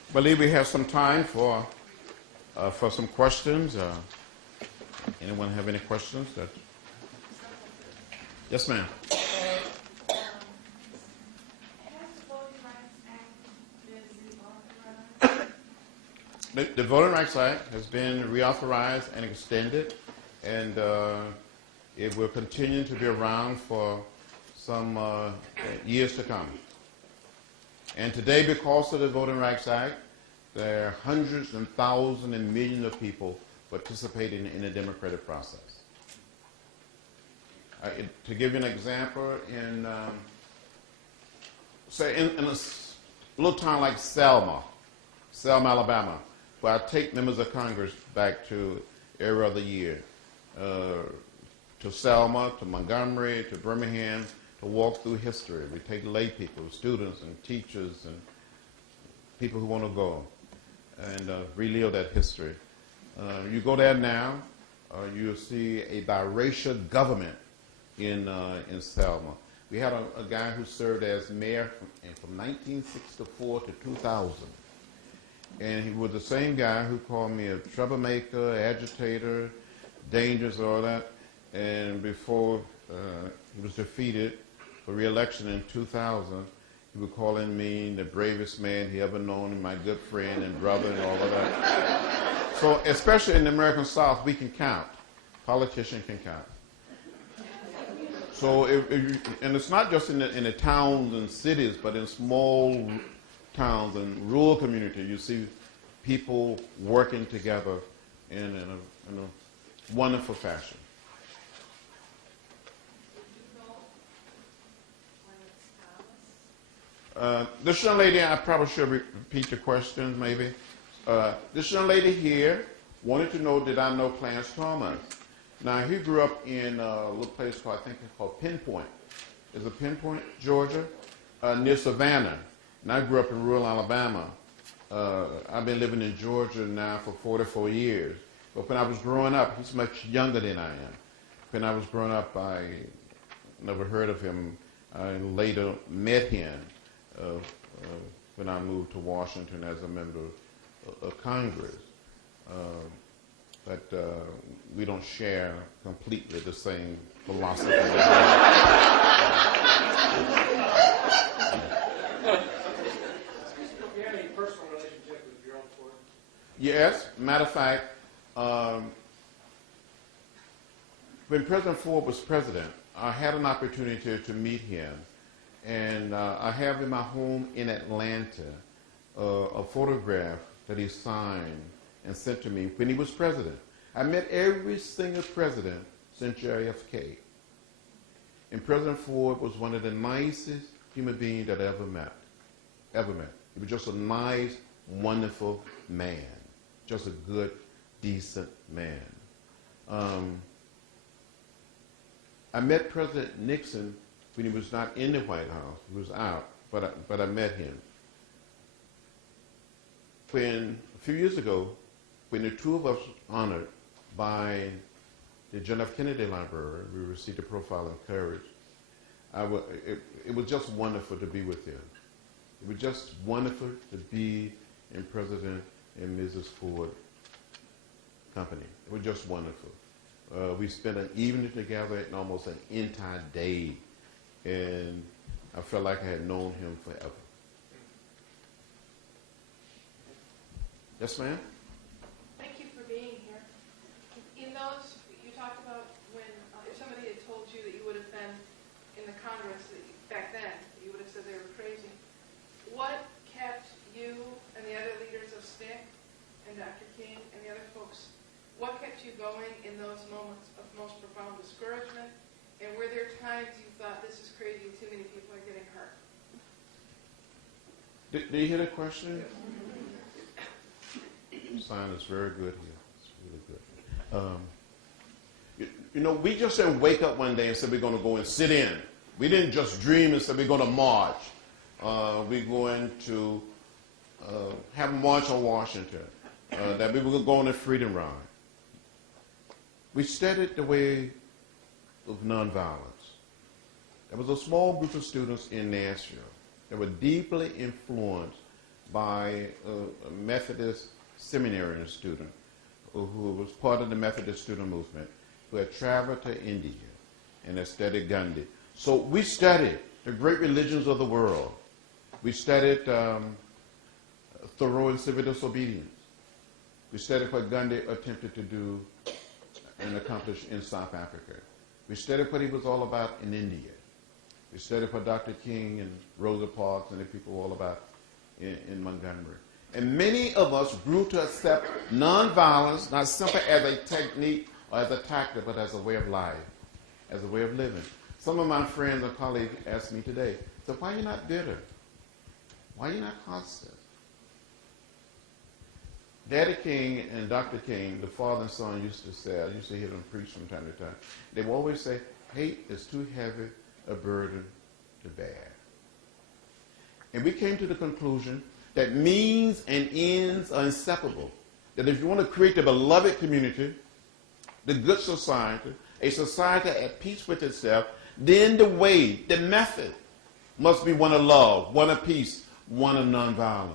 I believe we have some time for some questions. Anyone have any questions? Yes, ma'am. The Voting Rights Act has been reauthorized and extended, and it will continue to be around for some years to come. And today, because of the Voting Rights Act, there are hundreds and thousands and millions of people participating in the democratic process. To give you an example, in a little town like Selma, Alabama, where I take members of Congress back to every other year, to Selma, to Montgomery, to Birmingham, to walk through history. We take lay people, students and teachers and people who want to go and relive that history. You go there now, you'll see a biracial government in Selma. We had a guy who served as mayor from 1964 to 2000. And he was the same guy who called me a troublemaker, agitator, dangerous, all that. And before he was defeated for re-election in 2000, he was calling me the bravest man he ever known, and my good friend and brother and all of that. So especially in the American South, we can count. Politicians can count. So, and it's not just in the towns and cities, but in small towns and rural communities, you see people working together in a wonderful fashion. This young lady, I probably should repeat the question maybe. This young lady here wanted to know, did I know Clarence Thomas? Now, he grew up in a little place called, I think it's called Pinpoint. Is it Pinpoint, Georgia? Near Savannah. And I grew up in rural Alabama. I've been living in Georgia now for 44 years. But when I was growing up, he's much younger than I am. When I was growing up, I never heard of him. I later met him when I moved to Washington as a member of Congress. But we don't share completely the same philosophy. Yes, matter of fact, when President Ford was president, I had an opportunity to meet him, and I have in my home in Atlanta a photograph that he signed and sent to me when he was president. I met every single president since JFK, and President Ford was one of the nicest human beings that I ever met. He was just a nice, wonderful man. Just a good, decent man. I met President Nixon when he was not in the White House. He was out, but I met him. When, a few years ago, when the two of us were honored by the John F. Kennedy Library, we received a profile of courage. It was just wonderful to be with him. It was just wonderful to be in President and Mrs. Ford company. It was just wonderful. We spent an evening together and almost an entire day, and I felt like I had known him forever. Yes, ma'am? Thank you for being here. In those, you talked about when, if somebody had told you that you would have been in the Congress back then, you would have said they were crazy. What kept you and the other leaders of SNCC and Dr. King and the other folks, what kept you going in those moments of most profound discouragement? And were there times you thought, this is crazy, too many people are getting hurt? Did you hear the question? The sign is very good here. It's really good. You know, we just didn't wake up one day and say we're going to go and sit in. We didn't just dream and say we're going to march. We're going to have a march on Washington, that we were going to Freedom Ride. We studied the way of nonviolence. There was a small group of students in Nashville that were deeply influenced by a Methodist seminarian student who was part of the Methodist student movement, who had traveled to India and had studied Gandhi. So we studied the great religions of the world. We studied thorough and civil disobedience. We studied what Gandhi attempted to do and accomplish in South Africa. We studied what he was all about in India. We studied what Dr. King and Rosa Parks and the people were all about in Montgomery. And many of us grew to accept nonviolence not simply as a technique or as a tactic, but as a way of life, as a way of living. Some of my friends and colleagues asked me today, so why are you not bitter? Why are you not constant? Daddy King and Dr. King, the father and son, used to say, I used to hear them preach from time to time, they would always say, hate is too heavy a burden to bear. And we came to the conclusion that means and ends are inseparable. That if you want to create the beloved community, the good society, a society at peace with itself, then the way, the method, must be one of love, one of peace, one of nonviolence.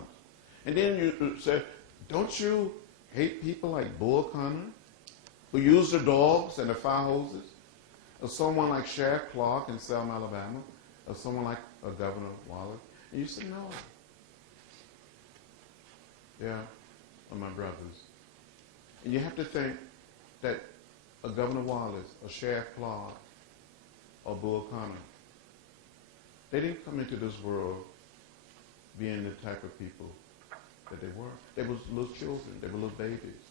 And then you say, don't you hate people like Bull Connor, who use the dogs and the fire hoses? Or someone like Sheriff Clark in Selma, Alabama? Or someone like Governor Wallace? And you say, no. Yeah, are my brothers. And you have to think that a Governor Wallace, a Sheriff Clark, or Bull Connor, they didn't come into this world being the type of people that they were. They were little children. They were little babies.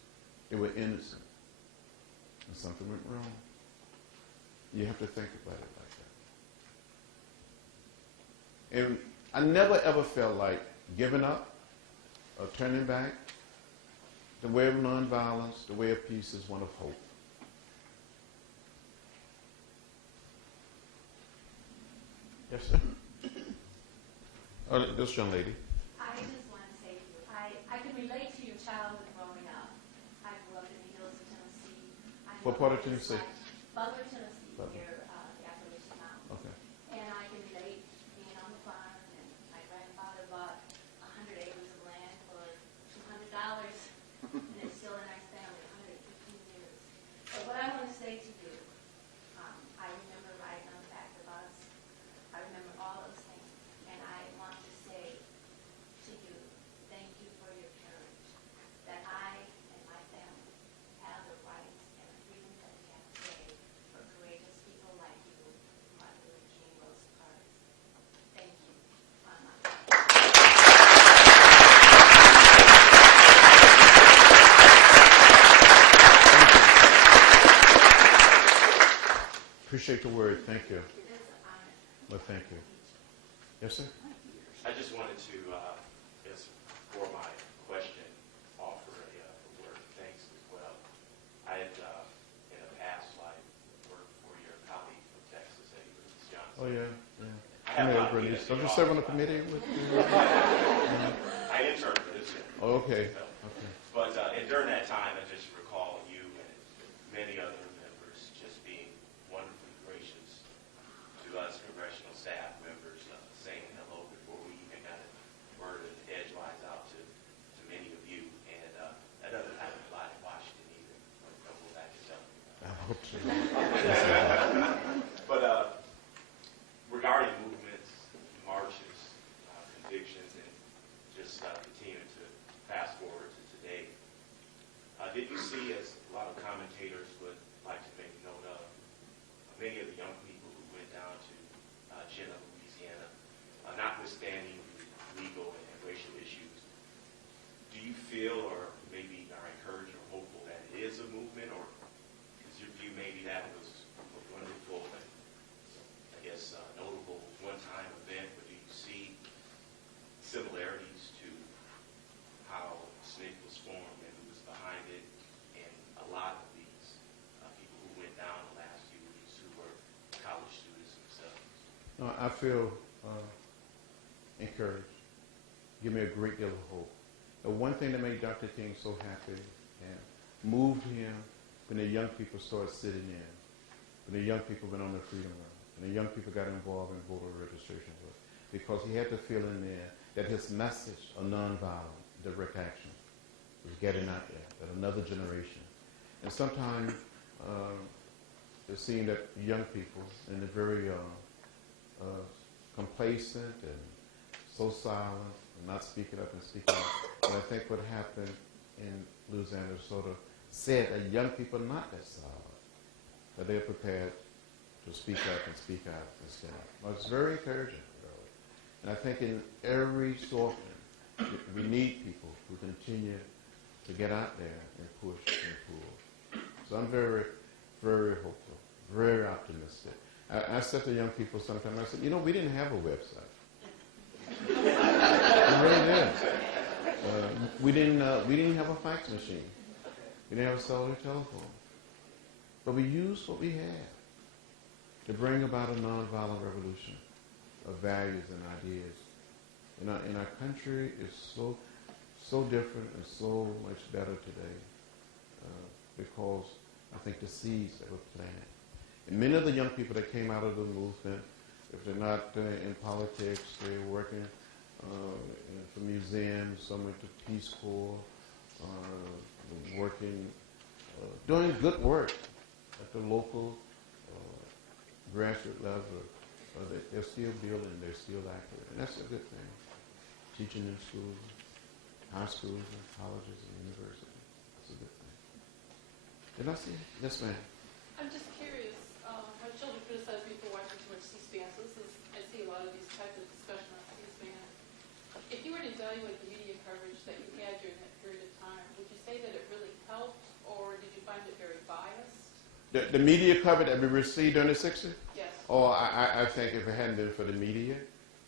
They were innocent. And something went wrong. You have to think about it like that. And I never ever felt like giving up or turning back. The way of nonviolence, the way of peace is one of hope. Yes, sir. This young lady. I just want to say to you, I can relate to your childhood growing up. I grew up in the hills of Tennessee. What part of Tennessee? Butler, Tennessee, Butler. near the Appalachian Mountains. Okay. And I can relate being on the farm, and my grandfather bought 100 acres of land for $200, and it's still a nice family, 115 years. But what I want to say to you, I remember riding on the back of the bus. I remember all those things, and I want to say to you, thank you for your courage, that I and my family have the rights and the freedom that we have today for courageous people like you, Martin Luther King, Rosa Parks. Thank you. Appreciate the word. Thank you. It is an honor. Well, thank you. Yes, sir. I just wanted to, just for my question, offer a word of thanks as well. I had, in a past life, worked for your colleague from Texas, Eyewitness Johnson. Oh, yeah. I have not been Don't you serve on the committee with I interned for this year. Oh, okay. Okay. But and during that time, I just recall you and many other members just being wonderfully gracious to us congressional staff members, saying hello before we even got a word edgewise out to many of you. And that doesn't happen a lot in Washington either. Don't go back to Selma. I hope so. But regarding movements, marches, convictions, and just continuing to fast forward to today, did you see, as a lot of commentators would like to make note of, many of the young people who went down to Jena, Louisiana, notwithstanding the legal and racial issues, do you feel or maybe are encouraged or hopeful that it is a movement, or is your view maybe that was a wonderful and, I guess, notable one-time event, but do you see similarities to how SNCC was formed and who was behind it, and a lot of these people who went down the last few weeks who were college students themselves? No, I feel encouraged. Give me a great deal of hope. The one thing that made Dr. King so happy and moved him when the young people started sitting in, when the young people went on the Freedom Run, when the young people got involved in voter registration work, because he had the feeling there that his message of nonviolent, direct action, was getting out there, that another generation. And sometimes it seemed that young people, and they're very complacent and so silent and not speaking up and speaking up. And I think what happened in Louisiana sort of said that young people are not that silent, that they're prepared to speak up and speak out and stand up. Well, it's very encouraging, really. And I think in every so often, we need people who continue to get out there and push and pull. So I'm very, very hopeful, very optimistic. I said to young people sometimes, I said, we didn't have a website. We really did. We didn't have a fax machine. We didn't have a cellular telephone. But we used what we had to bring about a nonviolent revolution of values and ideas. And our country is so different and so much better today because I think the seeds that were planted. And many of the young people that came out of the movement, if they're not in politics, they're working for museums, some went to Peace Corps, working, doing good work at the local grassroots level. They're still building, they're still active, and that's a good thing. Teaching in schools, high schools, and colleges, and universities. That's a good thing. Did I see? Yes, ma'am. I'm just curious, my children criticize me for watching too much C-SPAN, so I see a lot of these types of discussion on C-SPAN. If you were to evaluate the media coverage that you The media coverage that we received during the 60s? Yes. Oh, I think if it hadn't been for the media,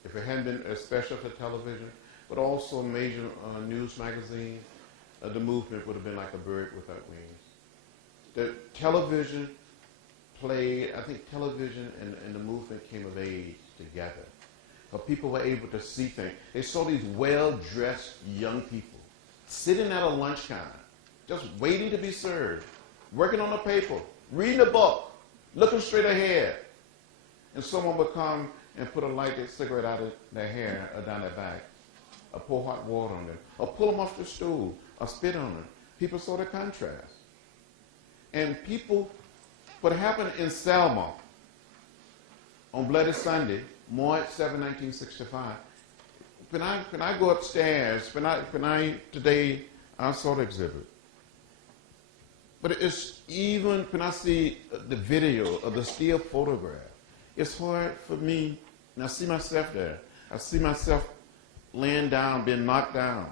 if it hadn't been especially for television, but also major news magazines, the movement would have been like a bird without wings. The television played, I think television and the movement came of age together. But people were able to see things. They saw these well-dressed young people sitting at a lunch counter, just waiting to be served, working on a paper, reading a book, looking straight ahead. And someone would come and put a lighted cigarette out of their hair or down their back, or pour hot water on them, or pull them off the stool, or spit on them. People saw the contrast. And people, what happened in Selma on Bloody Sunday, March 7, 1965, when I go upstairs, today, I saw the exhibit. But it's even, when I see the video of the still photograph, it's hard for me, and I see myself there. I see myself laying down, being knocked down,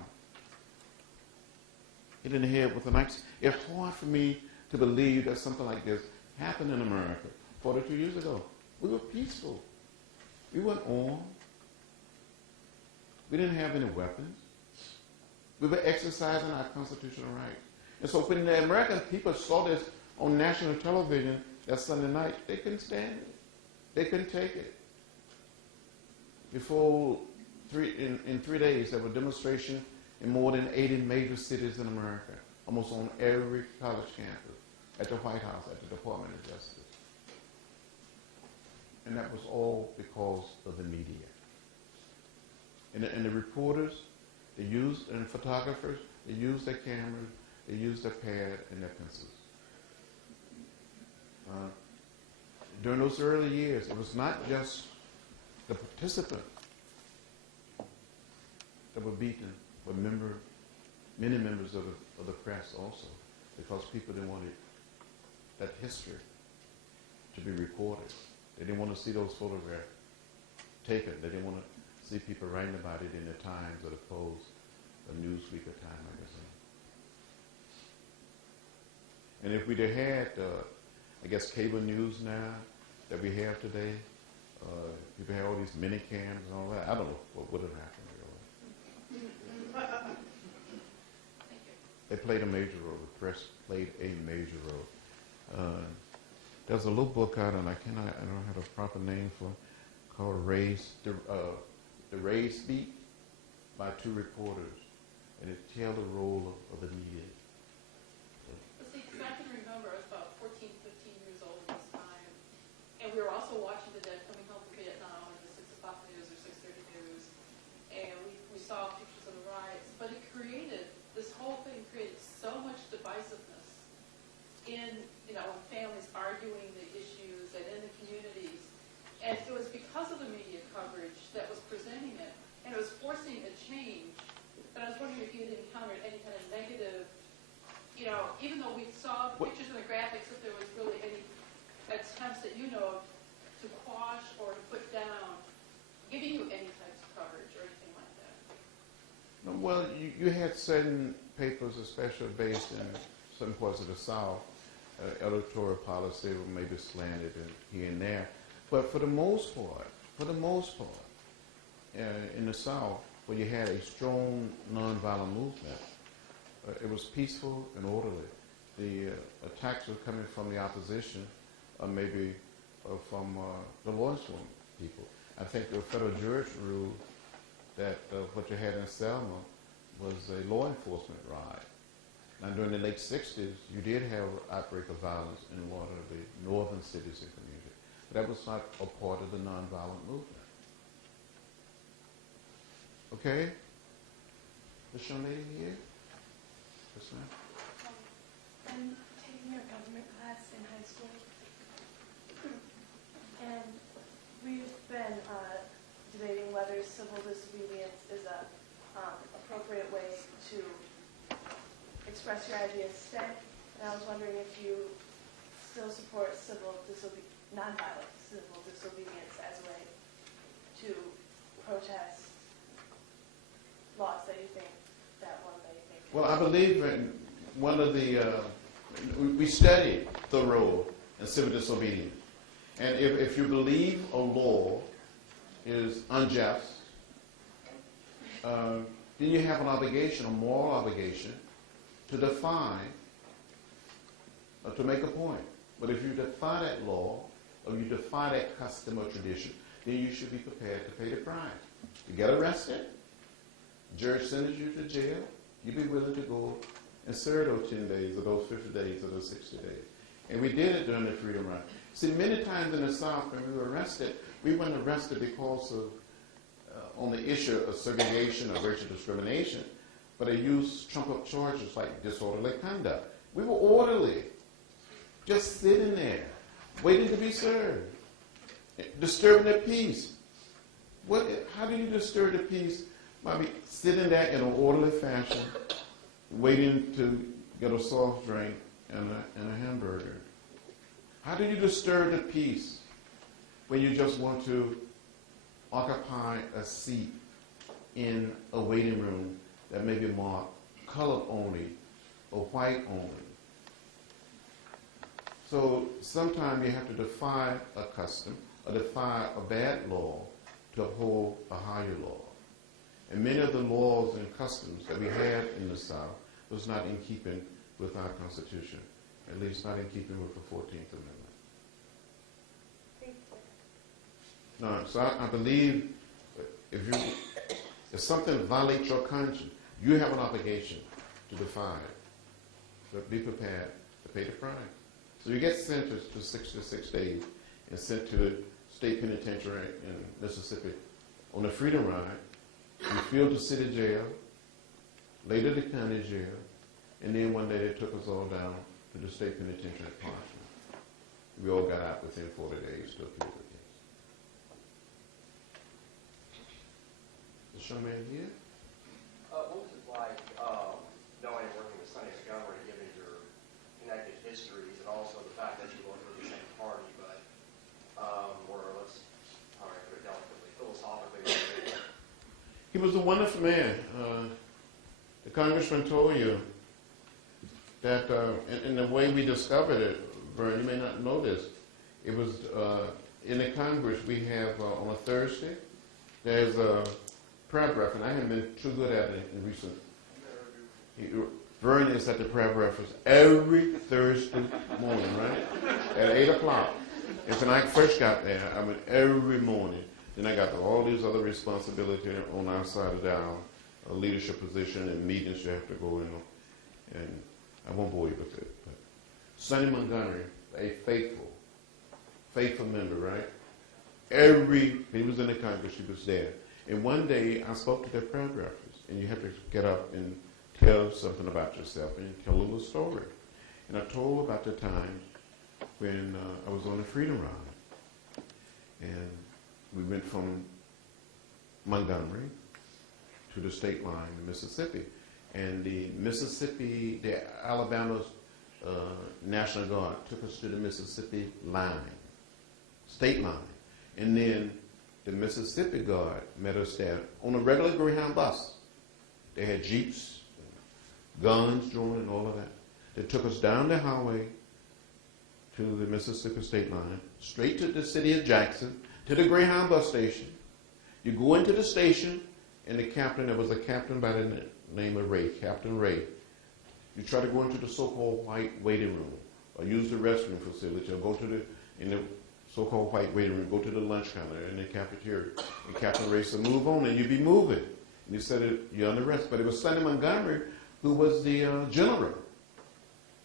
hit in the head with an axe. It's hard for me to believe that something like this happened in America 42 years ago. We were peaceful. We weren't armed. We didn't have any weapons. We were exercising our constitutional rights. And so when the American people saw this on national television that Sunday night, they couldn't stand it. They couldn't take it. In 3 days, there were demonstrations in more than 80 major cities in America, almost on every college campus, at the White House, at the Department of Justice. And that was all because of the media. And the reporters, and photographers, they used their cameras, they used their pad and their pencils. During those early years, it was not just the participants that were beaten, but many members of the press also, because people didn't want that history to be recorded. They didn't want to see those photographs taken. They didn't want to see people writing about it in the Times or the Post or Newsweek or Time magazine. And if we'd have had, I guess, cable news now that we have today, people have all these mini cams and all that, I don't know what would have happened really. They played a major role. The press played a major role. There's a little book out, and I don't have a proper name for it, called The Raised Beat by two reporters, and it tells the role of the media. See, because I can remember I was about 14, 15 years old at this time, and we were also watching the dead coming home from Vietnam in the 6 o'clock news or 6:30 news, and we saw pictures of the riots, but this whole thing created so much divisiveness in, when families arguing the issues and in the communities, and it was because of the media coverage that was presenting it, and it was forcing a change. But I was wondering if you had encountered any kind of negative, even though we saw pictures in the graphics, if there was really any attempts that you know of to quash or to put down, giving you any types of coverage or anything like that. Well, you had certain papers, especially based in certain parts of the South, editorial policy was maybe slanted here and there. But for the most part, in the South, where you had a strong nonviolent movement, it was peaceful and orderly. The attacks were coming from the opposition, or maybe from the law enforcement people. I think the federal judge ruled that what you had in Selma was a law enforcement riot. Now, during the late 60s, you did have an outbreak of violence in one of the northern cities and communities. But that was not a part of the nonviolent movement. Okay? This young lady here? Yes, ma'am. I'm taking a government class in high school, and we've been debating whether civil disobedience is a appropriate way to express your ideas today. And I was wondering if you still support nonviolent civil disobedience as a way to protest laws that you think Well, I believe in one of the, we studied the role and civil disobedience. And if you believe a law is unjust, then you have an obligation, a moral obligation, to defy, to make a point. But if you defy that law, or you defy that custom or tradition, then you should be prepared to pay the price. You get arrested, judge sentences you to jail, you be willing to go and serve those 10 days, or those 50 days, or those 60 days. And we did it during the Freedom Ride. See, many times in the South, when we were arrested, we weren't arrested because of, on the issue of segregation or racial discrimination, but they used trump-up charges like disorderly conduct. We were orderly, just sitting there, waiting to be served, disturbing the peace. How do you disturb the peace? By sitting there in an orderly fashion, waiting to get a soft drink and a hamburger. How do you disturb the peace when you just want to occupy a seat in a waiting room that may be marked colored only or white only? So sometimes you have to defy a custom or defy a bad law to uphold a higher law. And many of the laws and customs that we had in the South was not in keeping with our Constitution, at least not in keeping with the 14th Amendment. No, so I believe if something violates your conscience, you have an obligation to defy it. But be prepared to pay the price. So you get sentenced to 66 days and sent to the state penitentiary in Mississippi on a freedom ride. You flew to city jail, later the county jail, and then one day they took us all down to the state penitentiary at Parchment. We all got out within 40 days to appeal the case. The showman here? What was it like knowing and working with Sonny Montgomery, given your connected histories, and also the fact that you work for the same party, but or let's, how do I put it delicately, philosophically? He was a wonderful man. The congressman told you that in the way we discovered it, Vern, you may not know this, it was in the Congress we have on a Thursday, there's a prayer breakfast, and I haven't been too good at it in recent. Vern is at the prayer breakfast every Thursday morning, right? At 8 o'clock. And when I first got there, I went every morning. Then I got all these other responsibilities on our side of the aisle, a leadership position and meetings you have to go in. And I won't bore you with it. But Sonny Montgomery, a faithful member, right? He was in the Congress, he was there. And one day I spoke to their prayer breakfast, and you have to get up and tell something about yourself and tell a little story. And I told about the time when I was on the Freedom Ride. And we went from Montgomery to the state line in Mississippi. And the Alabama National Guard took us to the Mississippi line, state line. And then the Mississippi Guard met us there on a regular Greyhound bus. They had jeeps, guns drawn, and all of that. They took us down the highway to the Mississippi state line, straight to the city of Jackson, to the Greyhound bus station. You go into the station, and the captain, there was a captain by the name of Ray, Captain Ray. You try to go into the so-called white waiting room, or use the restroom facility, or go to in the so-called white waiting room, go to the lunch counter in the cafeteria. And Captain Ray said, move on, and you be moving. And he said, you're under arrest. But it was Sonny Montgomery who was the general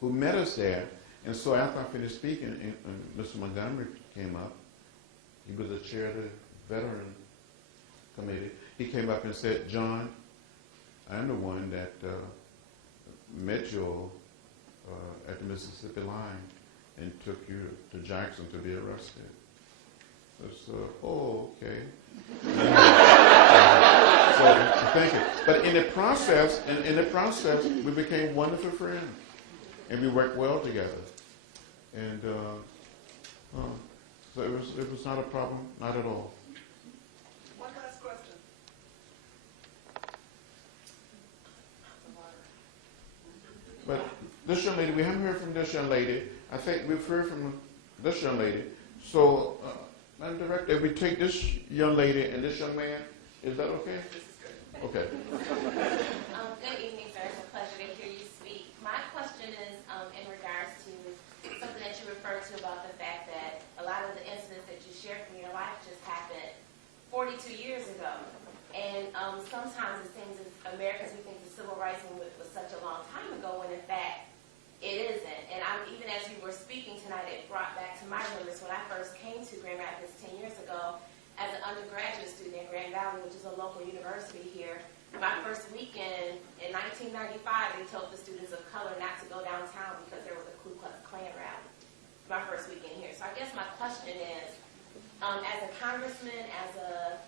who met us there. And so after I finished speaking, and Mr. Montgomery came up. He was the chair of the Veteran Committee. He came up and said, John, I'm the one that met you at the Mississippi line and took you to Jackson to be arrested. I said, oh, okay. So, thank you. But in the process, we became wonderful friends, and we worked well together. And so it was not a problem, not at all. One last question. But this young lady, we haven't heard from this young lady. I think we've heard from this young lady. So, Madam Director, if we take this young lady and this young man, is that okay? Okay. Good evening, sir. It's a pleasure to hear you speak. My question is in regards to something that you referred to about the fact that a lot of the incidents that you shared from your life just happened 42 years ago. And sometimes it seems as Americans, we think the civil rights movement was such a long time ago, when in fact, it isn't. And even as you were speaking tonight, it brought back to my remembrance when I first came to Grand Rapids 10 years ago as an undergraduate student in Grand Valley, which is a local university here. My first weekend in 1995, they told the students of color not to go downtown because there was a Ku Klux Klan rally. My first weekend here. So I guess my question is, as a congressman, as a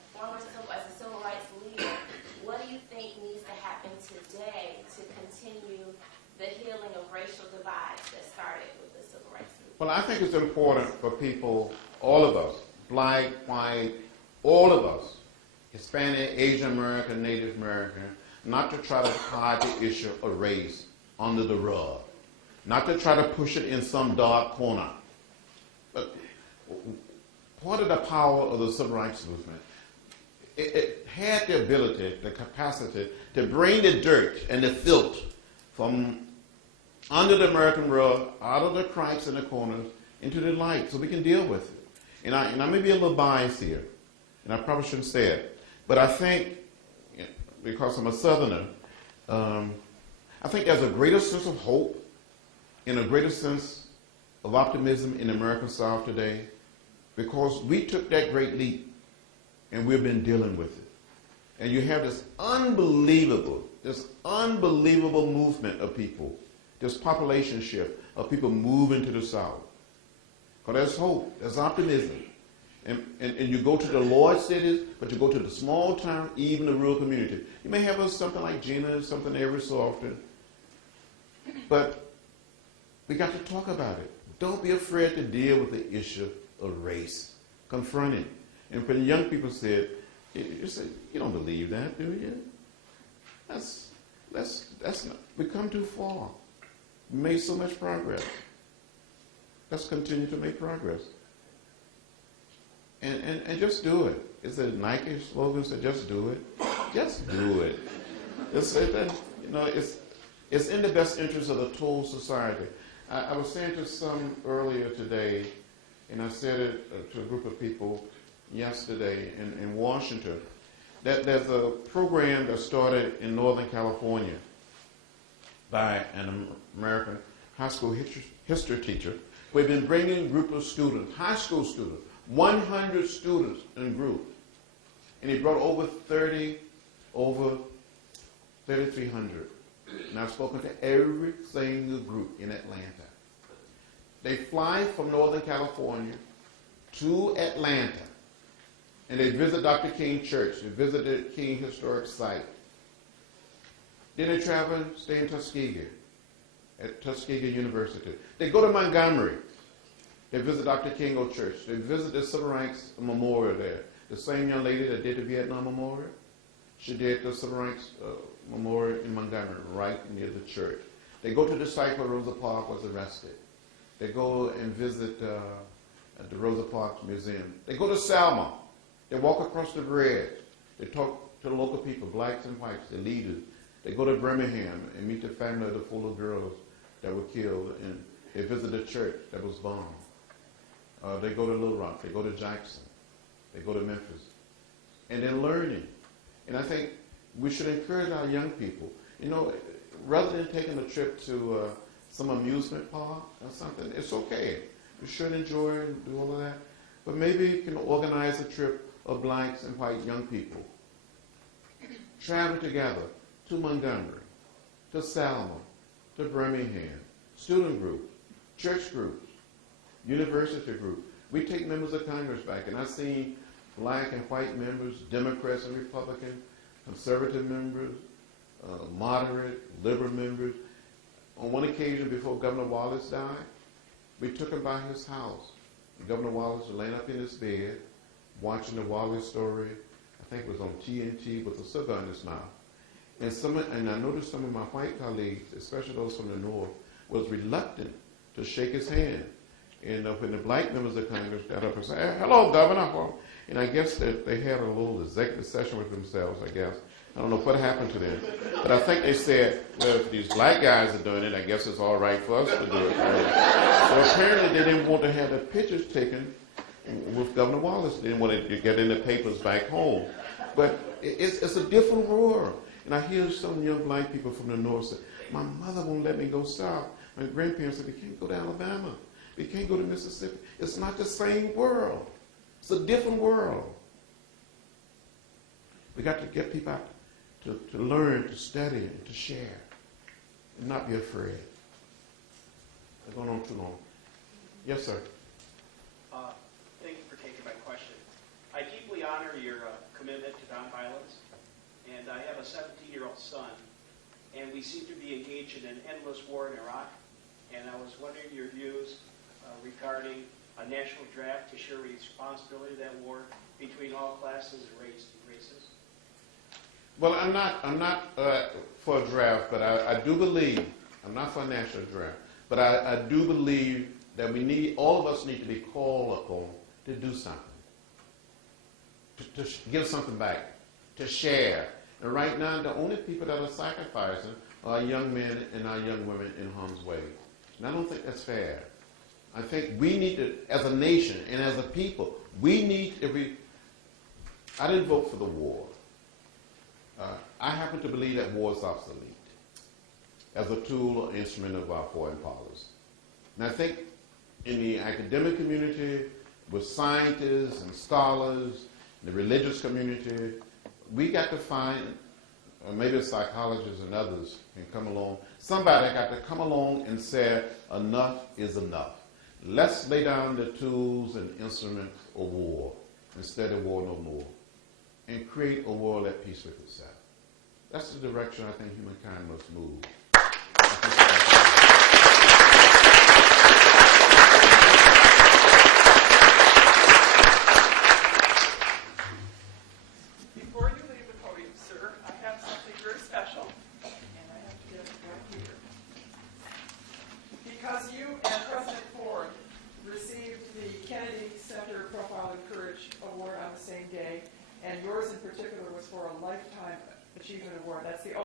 civil rights leader, what do you think needs to happen today to continue the healing of racial divides that started with the civil rights movement? Well, I think it's important for people, all of us, black, white, all of us, Hispanic, Asian American, Native American, not to try to hide the issue of race under the rug, not to try to push it in some dark corner. But part of the power of the civil rights movement, it had the ability, the capacity to bring the dirt and the filth from under the American rug, out of the cracks and the corners, into the light so we can deal with it. And I may be a little biased here, and I probably shouldn't say it, but I think, because I'm a Southerner, I think there's a greater sense of hope and a greater sense of optimism in the American South today because we took that great leap and we've been dealing with it. And you have this unbelievable movement of people, this population shift of people moving to the South. Because there's hope, there's optimism. And you go to the large cities, but you go to the small town, even the rural community. You may have something like Gina, something every so often. But we got to talk about it. Don't be afraid to deal with the issue of race. Confront it. And when young people said, you say, you don't believe that, do you? That's not, we come too far. We made so much progress. Let's continue to make progress. And just do it. It's a Nike slogan that just do it. Just do it. It's in the best interest of the whole society. I was saying to some earlier today, and I said it to a group of people yesterday in Washington, that there's a program that started in Northern California by an American high school history teacher. We've been bringing a group of students, high school students, 100 students in a group. And he brought over 3,300. And I've spoken to every single group in Atlanta. They fly from Northern California to Atlanta. And they visit Dr. King Church. They visit the King Historic Site. Then they travel and stay in Tuskegee, at Tuskegee University. They go to Montgomery. They visit Dr. King Church. They visit the Civil Rights Memorial there. The same young lady that did the Vietnam Memorial, she did the Civil Rights Memorial in Montgomery, right near the church. They go to the site where Rosa Parks was arrested. They go and visit the Rosa Parks Museum. They go to Selma. They walk across the bridge. They talk to the local people, blacks and whites, the leaders. They go to Birmingham and meet the family of the 4 little girls that were killed, and they visit the church that was bombed. They go to Little Rock. They go to Jackson. They go to Memphis. And they're learning. And I think we should encourage our young people, rather than taking a trip to some amusement park or something, it's okay. We should enjoy and do all of that. But maybe you can organize a trip of blacks and white young people. Travel together to Montgomery, to Selma, to Birmingham, student groups, church groups, university groups. We take members of Congress back, and I've seen black and white members, Democrats and Republicans, conservative members, moderate, liberal members. On one occasion before Governor Wallace died, we took him by his house. Governor Wallace was laying up in his bed, watching the Wallace story. I think it was on TNT with a cigar in his mouth. And I noticed some of my white colleagues, especially those from the North, was reluctant to shake his hand. And when the black members of Congress got up and said, "Hello, Governor," and I guess that they had a little executive session with themselves, I guess. I don't know what happened to them. But I think they said, well, if these black guys are doing it, I guess it's all right for us to do it. So apparently they didn't want to have the pictures taken with Governor Wallace. They didn't want to get in the papers back home. But it's a different world. And I hear some young black people from the north say, my mother won't let me go south. My grandparents said, we can't go to Alabama. We can't go to Mississippi. It's not the same world. It's a different world. We got to get people out to learn, to study, and to share, and not be afraid. They're going on too long. Yes, sir. Thank you for taking my question. I deeply honor your commitment to nonviolence, and I have a 17-year-old son, and we seem to be engaged in an endless war in Iraq, and I was wondering your views regarding a national draft to share responsibility of that war between all classes and races. Well, I'm not for a draft, but I do believe, I'm not for a national draft, but I do believe that all of us need to be called upon to do something, to give something back, to share. And right now, the only people that are sacrificing are young men and our young women in harm's way. And I don't think that's fair. I think we need to, as a nation and as a people, we need to I didn't vote for the war. I happen to believe that war is obsolete as a tool or instrument of our foreign policy. And I think in the academic community, with scientists and scholars, the religious community, we got to find, or maybe psychologists and others can come along, somebody got to come along and say, enough is enough. Let's lay down the tools and instruments of war instead of war no more, and create a world at peace with itself. That's the direction I think humankind must move. Before you leave the podium, sir, I have something very special, and I have to get it right here. Because you and President Ford received the Kennedy Center Profile in Courage Award on the same day, and yours in particular was for a Lifetime Achievement Award. That's the